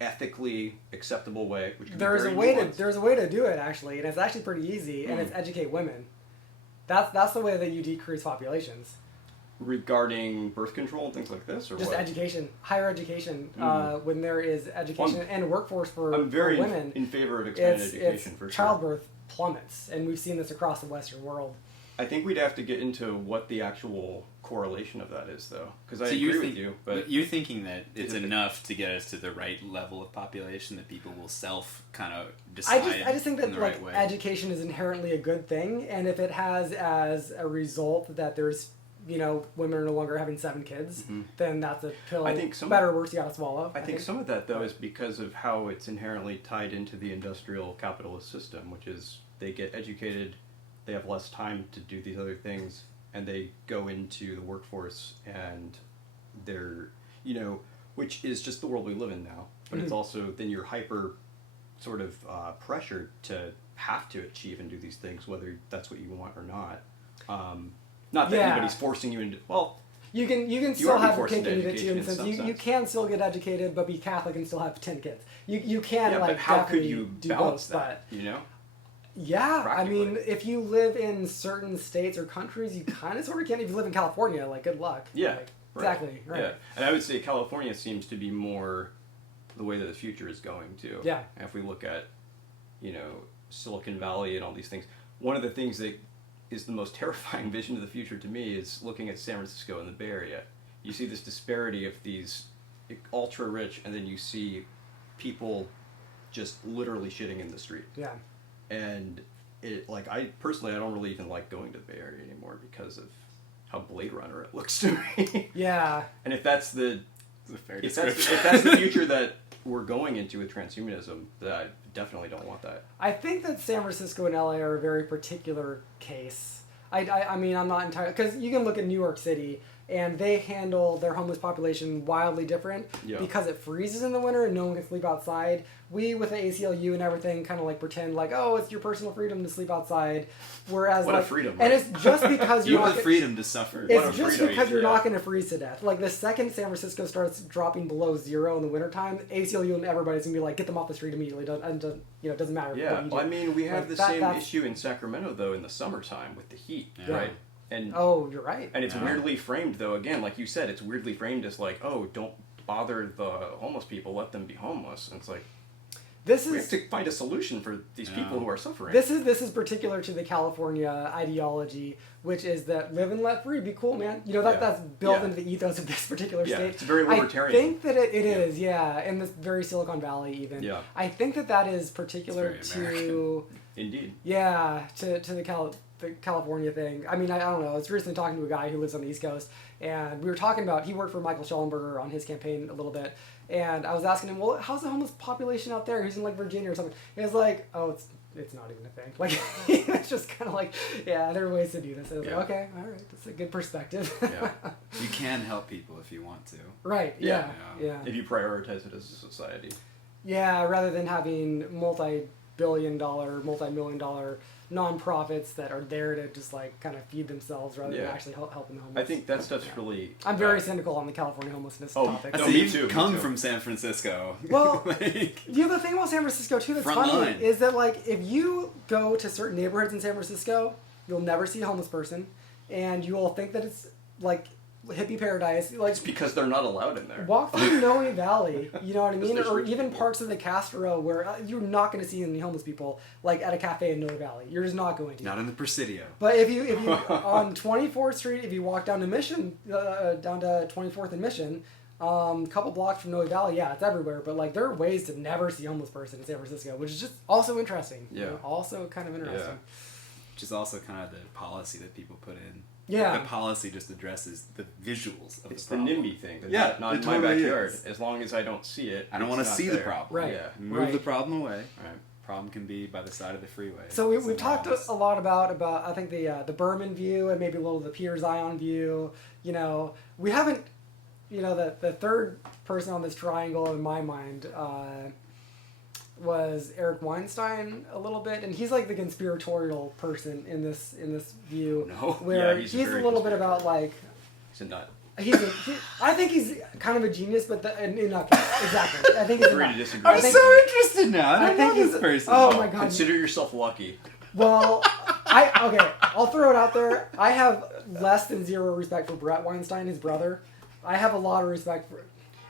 ethically acceptable way. Which there's a way to do it actually, and it's actually pretty easy, and it's educate women. That's the way that you decrease populations. Regarding birth control and things like this, or just what? education, higher education. When there is education and workforce for women, in favor of expanded education. For childbirth plummets, and we've seen this across the Western world. I think we'd have to get into what the actual correlation of that is, though, because I agree with you. But you're thinking that it's enough to get us to the right level of population that people will kind of decide. I just think that in the right way. education is inherently a good thing, and if it has as a result that there's women are no longer having 7 kids, then that's a pill. I think better or worse you gotta swallow. I think some of that, though, is because of how it's inherently tied into the industrial capitalist system, which is they get educated, they have less time to do these other things, and they go into the workforce, and they're, which is just the world we live in now. But it's also, then you're hyper sort of pressured to have to achieve and do these things, whether that's what you want or not. Not that anybody's forcing you into... Well, you can still have your cake and eat it too, in the sense you can still get educated, but be Catholic and still have 10 kids. You can but how could you do balance both, that? Yeah, I Practically. mean, if you live in certain states or countries, you kind of sort of can. If you live in California, good luck. Yeah, exactly. Right. Yeah, and I would say California seems to be more the way that the future is going too. Yeah. And if we look at, Silicon Valley and all these things, one of the things that is the most terrifying vision of the future to me is looking at San Francisco and the Bay Area. You see this disparity of these ultra rich, and then you see people just literally shitting in the street. Yeah. And I personally, I don't really even like going to the Bay Area anymore because of how Blade Runner it looks to me. Yeah. And if that's the if that's the future that we're going into with transhumanism, that I definitely don't want that. I think that San Francisco and LA are a very particular case. I mean, I'm not entirely... Because you can look at New York City, and they handle their homeless population wildly different because it freezes in the winter and no one can sleep outside. we with the ACLU and everything kind of like pretend like, oh, it's your personal freedom to sleep outside, whereas What a like, freedom, and right? it's just because You you're have not the freedom to suffer. What a it's just freedom, because you're yeah. not going to freeze to death. Like the second San Francisco starts dropping below 0 in the wintertime, ACLU and everybody's gonna be like, get them off the street immediately. It doesn't matter. Yeah, what you do. well, I mean, we have Like, the same that's- issue in Sacramento, though, in the summertime with the heat, Yeah. right? And Oh, you're right. and it's Yeah. weirdly framed, though, again, like you said, it's weirdly framed as like, oh, don't bother the homeless people, let them be homeless. And it's like, This we have is to find a solution for these Yeah. people who are suffering. this is particular to the California ideology, which is that live and let free, be cool, man. Yeah. That's built Yeah. into the ethos of this particular Yeah, state. it's very libertarian. I think that it is, yeah, in this very Silicon Valley even. Yeah. I think that is particular It's very to Indeed. yeah to the California thing. I mean, I don't know. I was recently talking to a guy who lives on the East Coast, and we were talking about he worked for Michael Schellenberger on his campaign a little bit, and I was asking him, well, how's the homeless population out there? He's in like Virginia or something. And he's like, oh, it's not even a thing. Like it's just kind of like, yeah, there are ways to do this. I was Yeah. like, okay, all right, that's a good perspective. Yeah. You can help people if you want to. Right. Yeah. Yeah. If you prioritize it as a society. Yeah. Rather than having multi-billion-dollar, multi-million-dollar nonprofits that are there to just like kind of feed themselves rather than Yeah. actually helping the homeless. I think that stuff's really... I'm very cynical on the California homelessness Oh, topic. No, So me you too, me come too. from San Francisco. Well, Like, the other thing about San Francisco too that's Front funny line. is that like if you go to certain neighborhoods in San Francisco, you'll never see a homeless person, and you will think that it's like hippie paradise. Like It's because they're not allowed in there. walk through Noe Valley, you know what I mean, Because or there's even people. parts of the Castro where you're not going to see any homeless people like at a cafe in Noe Valley. You're just not going to. not in the Presidio. But if you on 24th Street, if you walk down to Mission, down to 24th and Mission, a couple blocks from Noe Valley, yeah, it's everywhere. But like there are ways to never see a homeless person in San Francisco, which is just also interesting. Yeah. Also kind of interesting. Which is also kind of the policy that people put in. Yeah. The policy just addresses the visuals of It's the the problem. NIMBY thing. That's Yeah, not it in my totally backyard. is. As long as I don't see it, I don't it's want to not see the there. problem. Right. Yeah. Move Right. the problem away. Right. Problem can be by the side of the freeway. So we've somewhere talked else. a lot about I think the Berman view and maybe a little of the Peter Zion view. You know, we haven't, you know, the third person on this triangle in my mind was Eric Weinstein a little bit, and he's like the conspiratorial person in this view. No. Where Yeah, he's he's a very little bit about like He's a nut. I think he's kind of a genius, but in that case, exactly. I think he's a Agree to nut. disagree. I I'm think- so interested now. I I don't think know he's this person. Oh my god. Consider yourself lucky. Well, I'll throw it out there. I have less than zero respect for Brett Weinstein, his brother. I have a lot of respect for.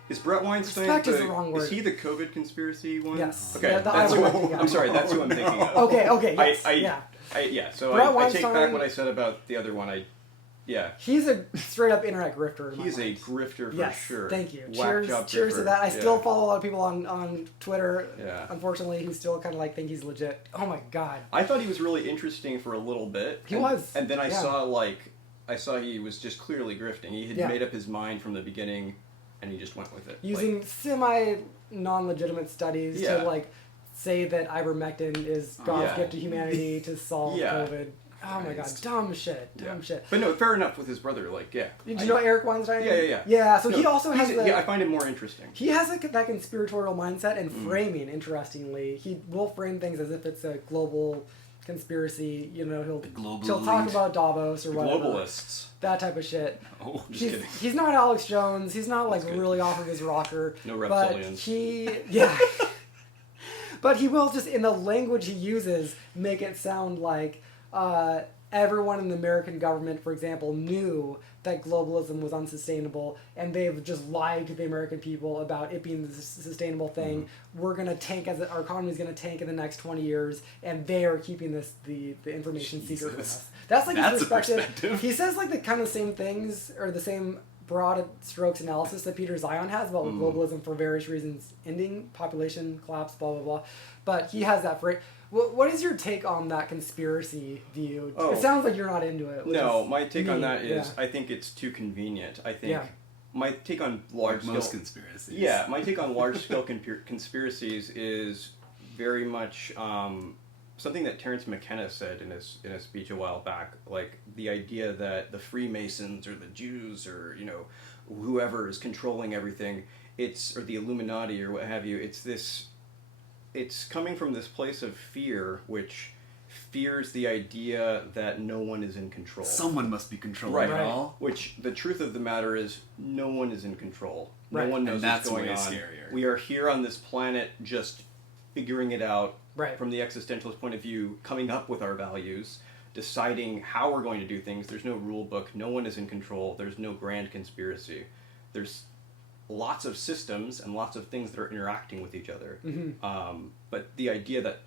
Is Brett Weinstein Respect is the wrong word. Is he the COVID conspiracy one? Yes. Okay. The that's Iowa who, guy. I'm sorry. That's who I'm thinking of. Okay, yes, yeah. So Brett I take back Weinstein- what I said about the other one. Yeah. He's a straight up internet grifter. in my He's a mind. grifter for Yes, sure. thank you. Whack job Cheers to grifter. that. I Yeah. still follow a lot of people on Twitter, Yeah. unfortunately, who still kind of like think he's legit. Oh my god. I thought he was really interesting for a little bit. He was, And then I yeah. saw he was just clearly grifting. He had Yeah. made up his mind from the beginning, and he just went with it. Using semi non-legitimate studies Yeah. to like say that ivermectin is God's Yeah. gift to humanity to solve Yeah. COVID. Oh my god, Christ. dumb shit. Dumb Yeah. shit. But no, fair enough with his brother. Did you know Eric Weinstein? Yeah. Yeah, so No, he also has yeah, I find him more interesting. he has that conspiratorial mindset and Mm. framing. Interestingly, he will frame things as if it's a global conspiracy. You know, global he'll talk elite. about Davos or The whatever, globalists. that type of shit. Oh, just kidding. He's not Alex Jones. He's not like That's good. really off of his rocker. No But reptilians. yeah. But he will just in the language he uses make it sound like everyone in the American government, for example, knew that globalism was unsustainable, and they've just lied to the American people about it being the sustainable thing. We're gonna tank our economy is gonna tank in the next 20 years, and they are keeping the information secret from Jesus. us. That's like his That's a perspective. perspective. He says like the kind of same things or the same broad strokes analysis that Peter Zion has about globalism for various reasons ending, population collapse, blah blah blah. But he has that phrase. What is your take on that conspiracy view? Oh. It sounds like you're not into it. which No, is my take on me, that is yeah. I think it's too convenient. I think Yeah. my take on Like large most scale conspiracies. Yeah, my take on large scale conspiracies is very much something that Terence McKenna said in a speech a while back. Like the idea that the Freemasons or the Jews or whoever is controlling everything, or the Illuminati or what have you. It's this it's coming from this place of fear, which fears the idea that no one is in control. Someone must be controlling it all. Which the truth of the matter is, no one is in control. Right. No one knows and what's going on. Scarier. We are here on this planet just figuring it out from the existentialist point of view, coming up with our values, deciding how we're going to do things. There's no rule book. No one is in control. There's no grand conspiracy. There's lots of systems and lots of things that are interacting with each other. But the idea that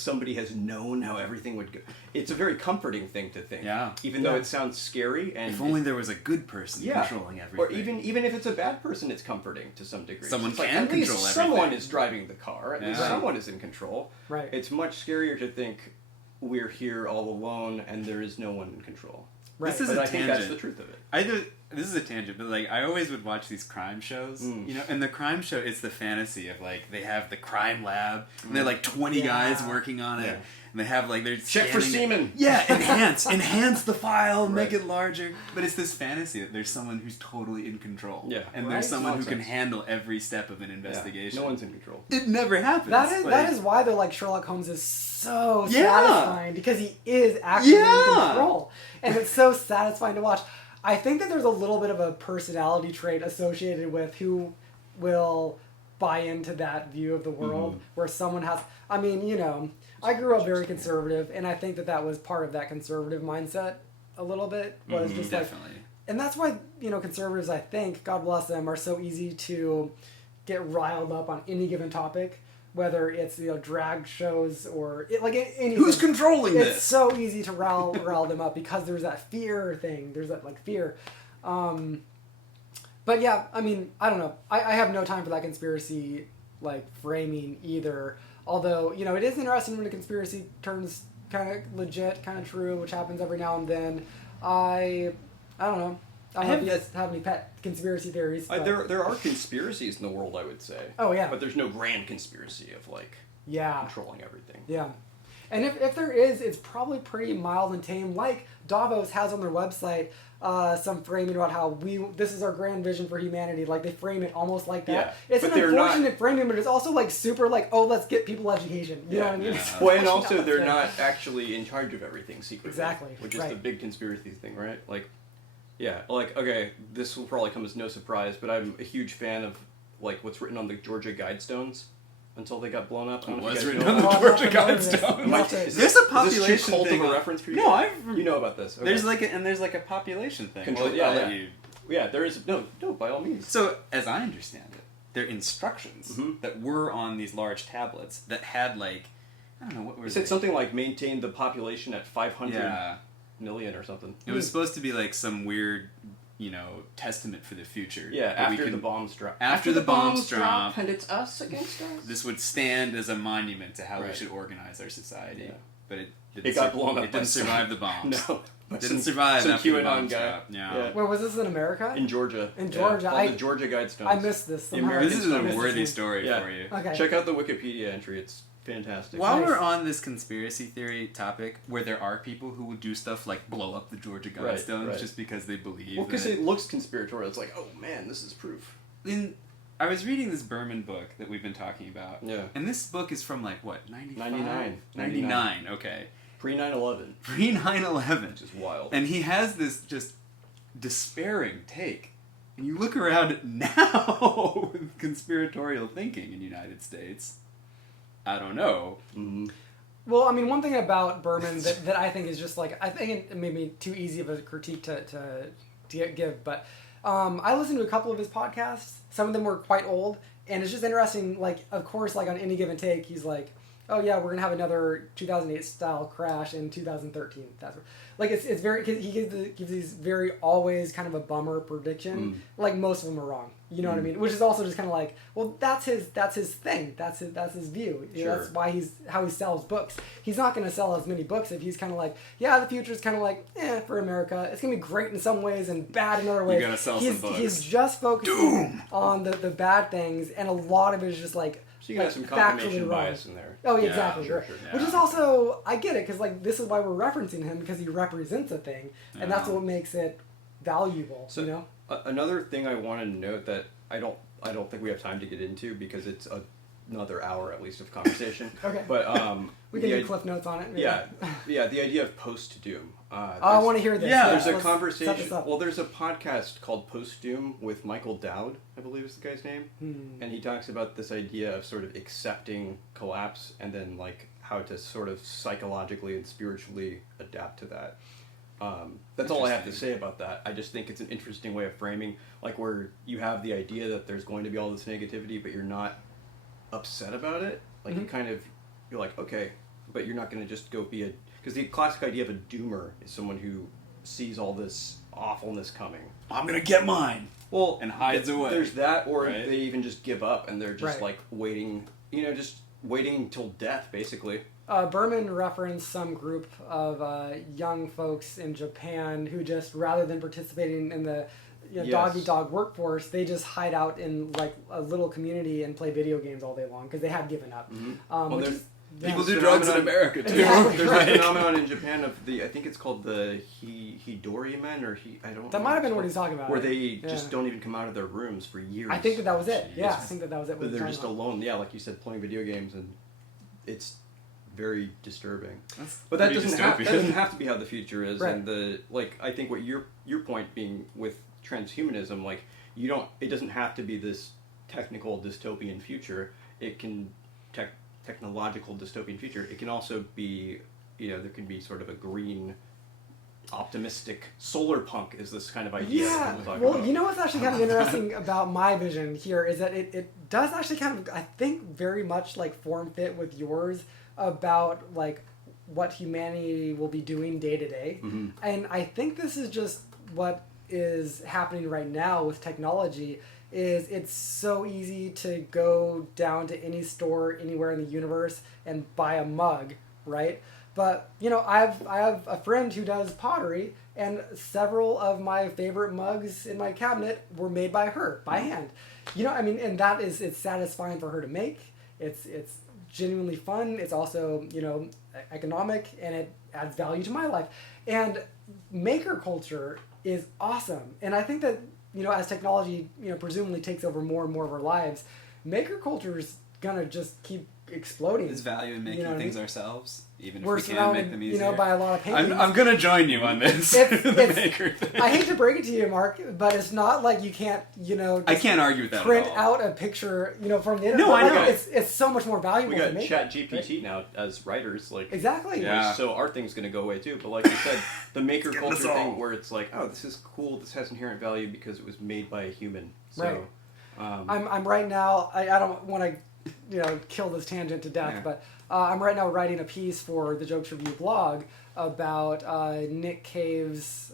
somebody has known how everything would go, it's a very comforting thing to think. Yeah. Even though it sounds scary, and if only there was a good person controlling everything. Or even if it's a bad person, it's comforting to some degree. Someone it's can at control least everything. someone is driving the car. At least someone is in control. Right. It's much scarier to think we're here all alone and there is no one in control. Right. This is But a I think tangent. that's the truth of it. This is a tangent, but like I always would watch these crime shows, you know, and the crime show is the fantasy of like they have the crime lab and they're like 20 guys working on it, and they have like they're check for semen. Yeah, enhance the file, make it larger. But it's this fantasy that there's someone who's totally in control, and there's someone who can handle every step of an investigation. No one's in control. It never happens. That is why they're like Sherlock Holmes is so satisfying, because he is actually in control, and it's so satisfying to watch. I think that there's a little bit of a personality trait associated with who will buy into that view of the world, where someone has. I mean, you know, I grew up very conservative, and I think that was part of that conservative mindset. A little bit was just definitely. like, and that's why, you know, conservatives, I think, God bless them, are so easy to get riled up on any given topic. Whether it's, you know, drag shows or anything. Who's controlling this? It's so easy to rile them up because there's that fear thing. There's that like fear. But yeah, I mean, I don't know. I have no time for that conspiracy like framing either. Although, you know, it is interesting when a conspiracy turns kind of legit, kind of true, which happens every now and then. I don't know. I don't know if you guys have any pet conspiracy theories. There are conspiracies in the world, I would say. Oh, yeah. But there's no grand conspiracy of, like, controlling everything. Yeah. And if there is, it's probably pretty mild and tame. Like Davos has on their website some framing about how this is our grand vision for humanity. Like, they frame it almost like that. Yeah, It's an unfortunate framing, but it's also, like, super, like, oh, let's get people education. You know what I mean? Yeah. Well, and also they're not actually in charge of everything secretly. Exactly. Which is the big conspiracy thing, right? Like, yeah, like, okay, this will probably come as no surprise, but I'm a huge fan of, like, what's written on the Georgia Guidestones until they got blown up. It was written on the Georgia Guidestones. There's a population is this too cult thing. of a reference for you? No, you know about this. Okay. There's like a population thing. Control, I'll yeah, let you. Yeah, there is. No, by all means. So, as I understand it, they're instructions that were on these large tablets that had, like, I don't know, what was it? It said something like maintain the population at 500 million or something. It was supposed to be like some weird, you know, testament for the future. Yeah, after the bombs drop. After the bombs drop, and it's us against us. This would stand as a monument to how we should organize our society. Yeah. But it got blown up. It didn't survive the bombs. No. It didn't survive some after the QAnon bombs guy. dropped. Yeah. Where was this in America? In Georgia. In Georgia. Called the Georgia Guidestones. I missed this. Somehow. This is a worthy story for you. Okay. Check out the Wikipedia entry. It's fantastic. While we're on this conspiracy theory topic, where there are people who will do stuff like blow up the Georgia Guidestones just because they believe. Well, because it looks conspiratorial. It's like, oh man, this is proof. I was reading this Berman book that we've been talking about. Yeah. And this book is from like what, 95? 99. 99, okay. Pre 9/11. Pre 9/11. Which is wild. And he has this just despairing take. And you look around now with conspiratorial thinking in the United States. I don't know. Mm-hmm. Well, I mean, one thing about Berman that I think is just like, I think it may be too easy of a critique to give, but I listened to a couple of his podcasts. Some of them were quite old, and it's just interesting, like, of course, like on any given take, he's like, oh yeah, we're going to have another 2008 style crash in 2013. That's like, it's very, he gives these very always kind of a bummer prediction. Like, most of them are wrong. You know what I mean? Which is also just kind of like, well, that's his thing. That's his view. Sure. That's why how he sells books. He's not going to sell as many books if he's kind of like, yeah, the future's kind of like, for America. It's going to be great in some ways and bad in other ways. You got to sell some books. He's just focusing on the bad things, and a lot of it is just like, so you got some confirmation bias in there. Oh, yeah, exactly. Sure. Which is also, I get it, because like this is why we're referencing him, because he represents a thing, and that's what makes it valuable. So, you know. Another thing I want to note that I don't think we have time to get into because it's another hour at least of conversation. Okay. But We can do cliff notes on it. Maybe. Yeah, yeah. The idea of post-doom. I want to hear this. Yeah, There's a let's conversation. set this up. Well, there's a podcast called Post Doom with Michael Dowd, I believe is the guy's name, and he talks about this idea of sort of accepting collapse and then like how to sort of psychologically and spiritually adapt to that. That's all I have to say about that. I just think it's an interesting way of framing, like where you have the idea that there's going to be all this negativity, but you're not upset about it. Like you kind of, you're like, okay, but you're not going to just go be a. Because the classic idea of a doomer is someone who sees all this awfulness coming. I'm gonna get mine. Well, and hides away. There's that, or right? they even just give up and they're just Right. like waiting, just waiting till death, basically. Berman referenced some group of young folks in Japan who just, rather than participating in the Yes. dog-eat-dog workforce, they just hide out in like a little community and play video games all day long because they have given up. Well, Which there's- is, People yeah. do drugs in America too. Exactly. There's Right. a phenomenon in Japan of I think it's called the Hidori men, or I don't know. That might have been what he's talking about. Where right? they Yeah. just don't even come out of their rooms for years. I think that was it. Jeez. Yeah, I think that was it. But they're just alone. Yeah, like you said, playing video games, and it's very disturbing. That's But that pretty doesn't have dystopian. to be how the future is. Right. And I think what your point being with transhumanism, like it doesn't have to be this technical dystopian future. It can technological dystopian future. It can also be, there can be sort of a green, optimistic solar punk is this kind of idea. Yeah, that we're talking well, about. you know what's actually kind of interesting about my vision here is that it does actually kind of, I think, very much like form fit with yours about like what humanity will be doing day to day. And I think this is just what is happening right now with technology. Is it's so easy to go down to any store anywhere in the universe and buy a mug, right? But I have a friend who does pottery, and several of my favorite mugs in my cabinet were made by her by hand. And that it's satisfying for her to make. It's genuinely fun. It's also economic, and it adds value to my life. And maker culture is awesome, and I think that as technology presumably takes over more and more of our lives, maker culture is gonna just keep exploding. There's value in making You know what I things mean? ourselves, even if We're we can't surrounded, make them easier. by a lot of paintings. I'm gonna join you on this. the maker thing. I hate to break it to you, Mark, but it's not like you can't, just I can't argue with that print at all. out a picture, from the internet. No, I Like, know. It's so much more valuable We got to make. Chat it, GPT now as writers, like Exactly. Yeah. So our thing's gonna go away too. But like you said, the maker getting us culture all. thing, where it's like, oh, this is cool. This has inherent value because it was made by a human. So, Right. I'm right now. I don't want to, kill this tangent to death, Yeah. but I'm right now writing a piece for the Jokes Review blog about Nick Cave's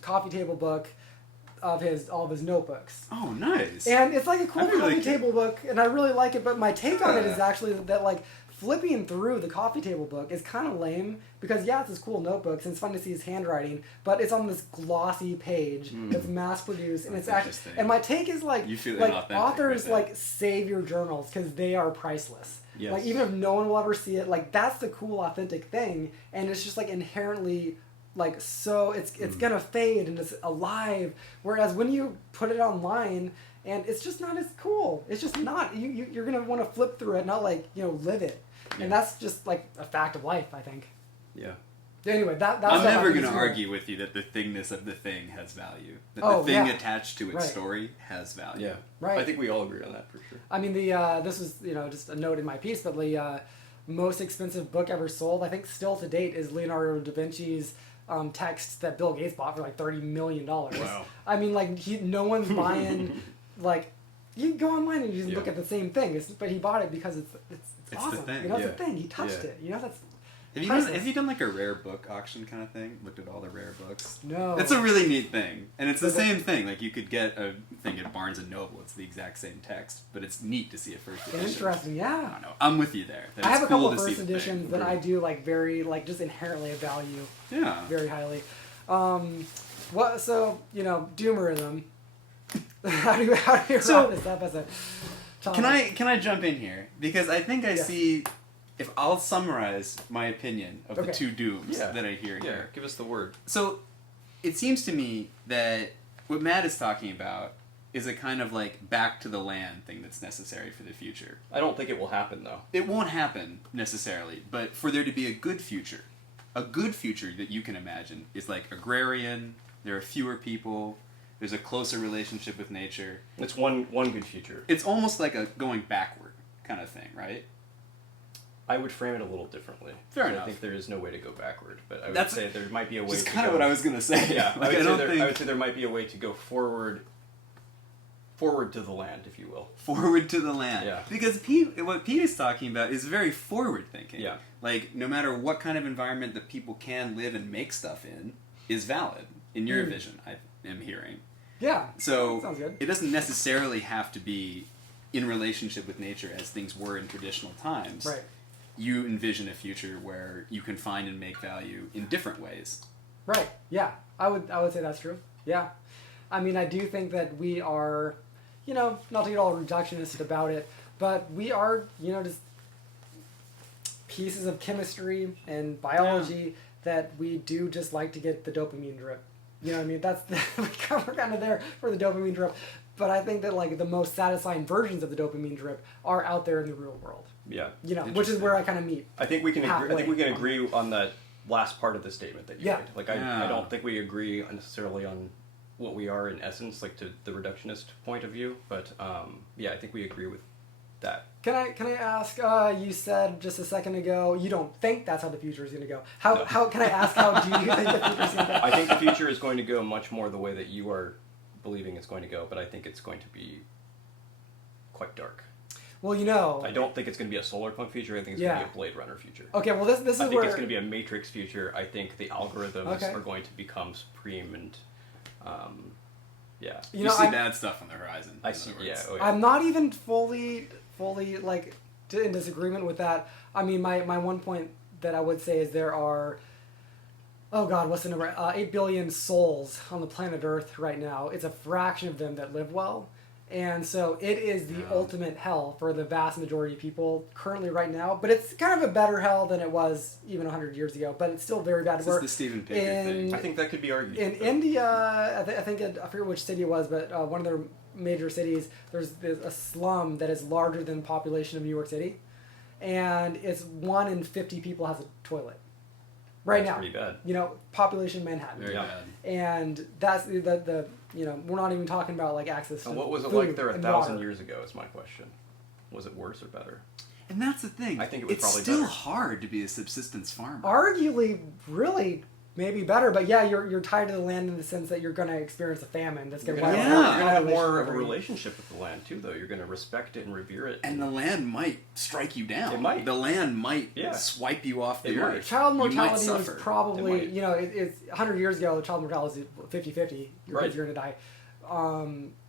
coffee table book of all of his notebooks. Oh, nice. And it's like a cool I'd be really coffee table book, and I really like it. But my take on it Yeah. is actually that like flipping through the coffee table book is kind of lame because it's this cool notebooks and it's fun to see his handwriting, but it's on this glossy page that's mass produced, and That's it's actually. interesting. And my take is like You feel like inauthentic authors with it. like save your journals because they are priceless. Yes. Like even if no one will ever see it, like that's the cool authentic thing, and it's just like inherently. Like so, it's gonna fade and it's alive. Whereas when you put it online, and it's just not as cool. It's just not. You're gonna want to flip through it, not like live it. Yeah. And that's just like a fact of life, I think. yeah. Anyway, that's. I'm what never happens going to here. argue with you that the thingness of the thing has value. That Oh, the thing yeah. attached to its Right. story has value. Yeah. Right. I think we all agree on that for sure. I mean, this is just a note in my piece, but the most expensive book ever sold, I think, still to date, is Leonardo da Vinci's text that Bill Gates bought for like $30 million. Wow. I mean, like no one's buying like. You go online and you just look Yeah. at the same thing, but he bought it because it's the awesome. thing. It's a Yeah. thing. He touched Yeah. it. That's. Have you done like a rare book auction kind of thing? Looked at all the rare books? No. It's a really neat thing. And it's the Is it- same thing. Like you could get a thing at Barnes & Noble. It's the exact same text. But it's neat to see a first edition. Interesting, yeah. I don't know. I'm with you there. That I it's have a cool couple of to see first the editions thing. that I do like very like just inherently value Yeah. very highly. Doomerism. how do you wrap this up as a topic? Can I jump in here? Because I think I Yes. see... If I'll summarize my opinion of Okay. the two dooms Yeah. that I hear Yeah. here. Give us the word. So, it seems to me that what Matt is talking about is a kind of like back to the land thing that's necessary for the future. I don't think it will happen, though. It won't happen necessarily, but for there to be a good future that you can imagine is like agrarian, there are fewer people, there's a closer relationship with nature. It's one good future. It's almost like a going backward kind of thing, right? I would frame it a little differently. Fair So enough. I think there is no way to go backward, but I would That's say there might be a way Just to kind of go... what I was going to say. Yeah, Like, I would say there might be a way to go forward to the land, if you will. Forward to the land. Yeah. Because what Pete is talking about is very forward thinking. Yeah. Like, no matter what kind of environment that people can live and make stuff in is valid, in your vision, I am hearing. Yeah. So, sounds good. it doesn't necessarily have to be in relationship with nature as things were in traditional times. Right. You envision a future where you can find and make value in different ways. Right. Yeah. I would say that's true. Yeah. I mean, I do think that we are, not to get all reductionist about it, but we are, just pieces of chemistry and biology that we do just like to get the dopamine drip. You know what I mean? That's we're kind of there for the dopamine drip. But I think that like the most satisfying versions of the dopamine drip are out there in the real world. Yeah. Which is where I kind of meet. I think we can agree. I think we can halfway. agree on that last part of the statement that you Yeah. made. Like I don't think we agree necessarily on what we are in essence, like to the reductionist point of view. But I think we agree with that. Can I ask? You said just a second ago you don't think that's how the future is going to go. How can I ask? How do you think the future is going to go? I think the future is going to go much more the way that you are believing it's going to go, but I think it's going to be quite dark. Well, I don't think it's going to be a solar punk future. I think it's going to be a Blade Runner future. Okay, well this is I think where it's going to be a Matrix future. I think the algorithms Okay. are going to become supreme, and You see bad stuff on the horizon. I in see. other Yeah, words. oh, yeah. I'm not even fully like in disagreement with that. I mean, my one point that I would say is there are, oh God, what's the number? 8 billion souls on the planet Earth right now. It's a fraction of them that live well. And so it is the ultimate hell for the vast majority of people currently right now. But it's kind of a better hell than it was even 100 years ago. But it's still very bad. This is the Steven Pinker thing. I think that could be argued. In India, I think I forget which city it was, but one of their major cities, there's a slum that is larger than the population of New York City. And it's 1 in 50 people has a toilet. Right That's now. pretty bad. Population Manhattan. Very Yeah. bad. And that's the we're not even talking about like access to And what was it food like there and 1,000 water. years ago is my question. Was it worse or better? And that's the thing. I think it was it's probably still better. hard to be a subsistence farmer. Arguably, really, maybe better, but yeah, you're tied to the land in the sense that you're going to experience a famine that's going to You're wipe gonna out have, the you're gonna have population more of a overnight. relationship with the land too, though. You're going to respect it and revere it. And the land might strike you down. It might. The land might Yeah. swipe you off the It might. earth. Child You might mortality was suffer. probably, It might. it's 100 years ago, child mortality was 50-50. Your Right. kids are going to die.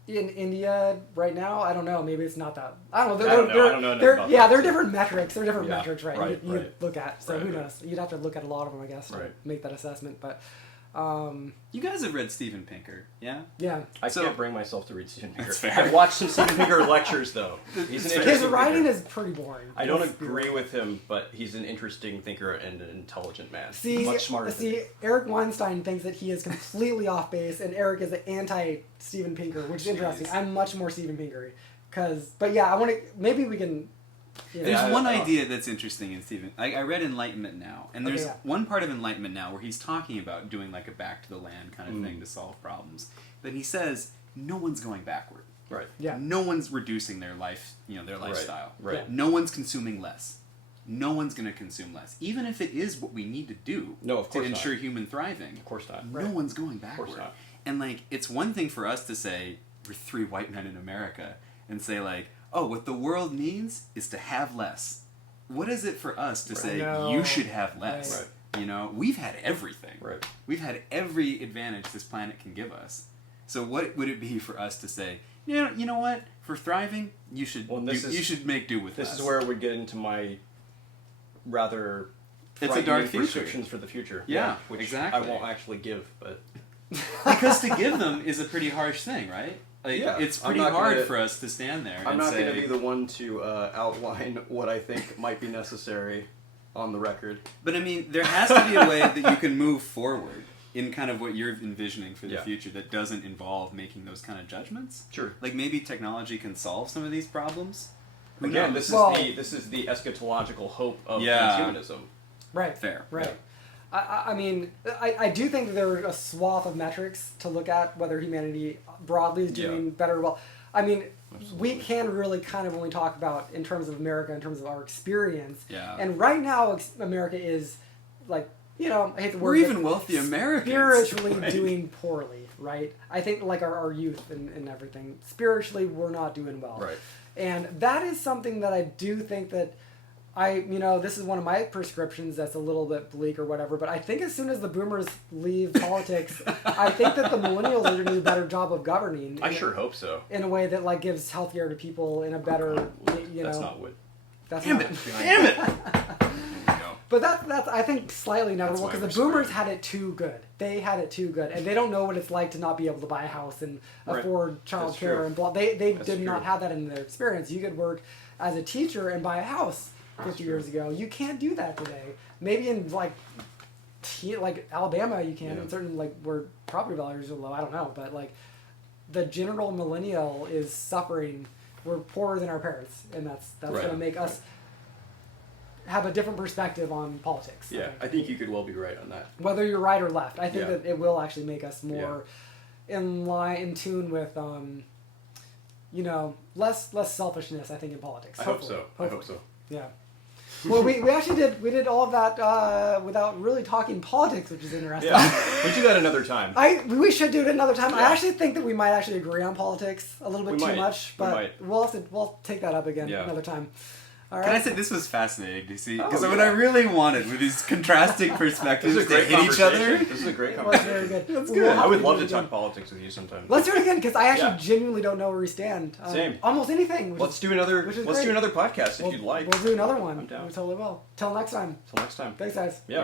In India right now, I don't know. Maybe it's not that. I don't know. I don't know enough about Yeah, that, there are so- different metrics. There are different Yeah, metrics, right? right, you right. look at. So Right, who right. knows? You'd have to look at a lot of them, I guess, to Right. make that assessment. But You guys have read Steven Pinker, yeah? yeah, I So- can't bring myself to read Steven Pinker. That's fair. I've watched some Steven Pinker lectures, though. He's an fair. his interesting writing thinker. is pretty boring. I don't Let's be agree real. with him, but he's an interesting thinker and an intelligent man. See, Much smarter than me. Eric Weinstein thinks that he is completely off base, and Eric is the anti Steven Pinker, which is interesting. Jeez. I'm much more Steven Pinker, but yeah, I want to. Maybe we can. There's Yeah, one I- idea that's interesting in Stephen. I read Enlightenment Now, and there's Okay, yeah. one part of Enlightenment Now where he's talking about doing like a back to the land kind of thing to solve problems. But he says no one's going backward. Right. Yeah. No one's reducing their life, their lifestyle. Right. Yeah. No one's consuming less. No one's going to consume less, even if it is what we need to do No, of to course not. ensure human thriving. Of course not. No Right. one's going backward. course not. And like, it's one thing for us to say we're 3 white men in America and say like, oh, what the world needs is to have less. What is it for us to say No. you should have less? Right. We've had everything. Right. We've had every advantage this planet can give us. So what would it be for us to say, you know what? For thriving, you should you should make do with This less. is where it would get into my rather It's a frightening dark future. prescriptions for the future. Yeah, which exactly. I won't actually give, but Because to give them is a pretty harsh thing, right? Like, Yeah, it's I'm pretty not hard gonna- for us to stand there I'm and not say, going to be the one to outline what I think might be necessary on the record. But I mean, there has to be a way that you can move forward. in kind of what you're envisioning for the Yeah. future that doesn't involve making those kind of judgments? Sure. Like maybe technology can solve some of these problems? Who Again, knows? this is the eschatological hope of Yeah. transhumanism. Right. Fair. Right. Yeah. I mean, I do think that there are a swath of metrics to look at whether humanity broadly is doing better. Well, I mean, we can really kind of only talk about in terms of America, in terms of our experience. Yeah. And right now, America is like, you know, I hate the word. We're even but wealthy Americans. spiritually right? doing poorly, right? I think like our youth and everything, spiritually we're not doing well. Right. And that is something that I do think that this is one of my prescriptions that's a little bit bleak or whatever, but I think as soon as the boomers leave politics, I think that the millennials are going to do a better job of governing. I sure hope so. In a way that like gives healthcare to people in a better, That's not wood. That's Damn not, it! Damn it! There we go. But that's I think slightly inevitable That's why because the we're boomers screwed. had it too good. They had it too good, and they don't know what it's like to not be able to buy a house and afford child That's care true. and blah. They That's did not true. have that in their experience. You could work as a teacher and buy a house 50 years ago. You can't do that today. Maybe in like Alabama you can, in certain like where property values are low. I don't know, but like the general millennial is suffering. We're poorer than our parents, and that's Right. going to make us have a different perspective on politics. Yeah, I think you could well be right on that. Whether you're right or left, I think Yeah. that it will actually make us more in tune with, less selfishness. I think in politics. I hope so. Hopefully. I hope so. Yeah. Well, we actually did all of that without really talking politics, which is interesting. Yeah, we do that another time. We should do it another time. I Yeah. actually think that we might actually agree on politics a little bit We too might. much, We but might. we'll take that up again Yeah. another time. All Can I right. say this was fascinating to see? Oh, Because what yeah. I really wanted were these contrasting This perspectives is a great that hit each other. conversation. This is a great It was very conversation. good. That's We'll good. have I would do love it to again. talk politics with you sometime. Let's do it again because I actually Yeah. genuinely don't know where we stand. Same. Almost anything. which Let's is- do another. which is Let's great. do another podcast if we'll, you'd like. We'll do another one. I'm down. We totally will. Till next time. Till next time. Thanks, guys. Yeah.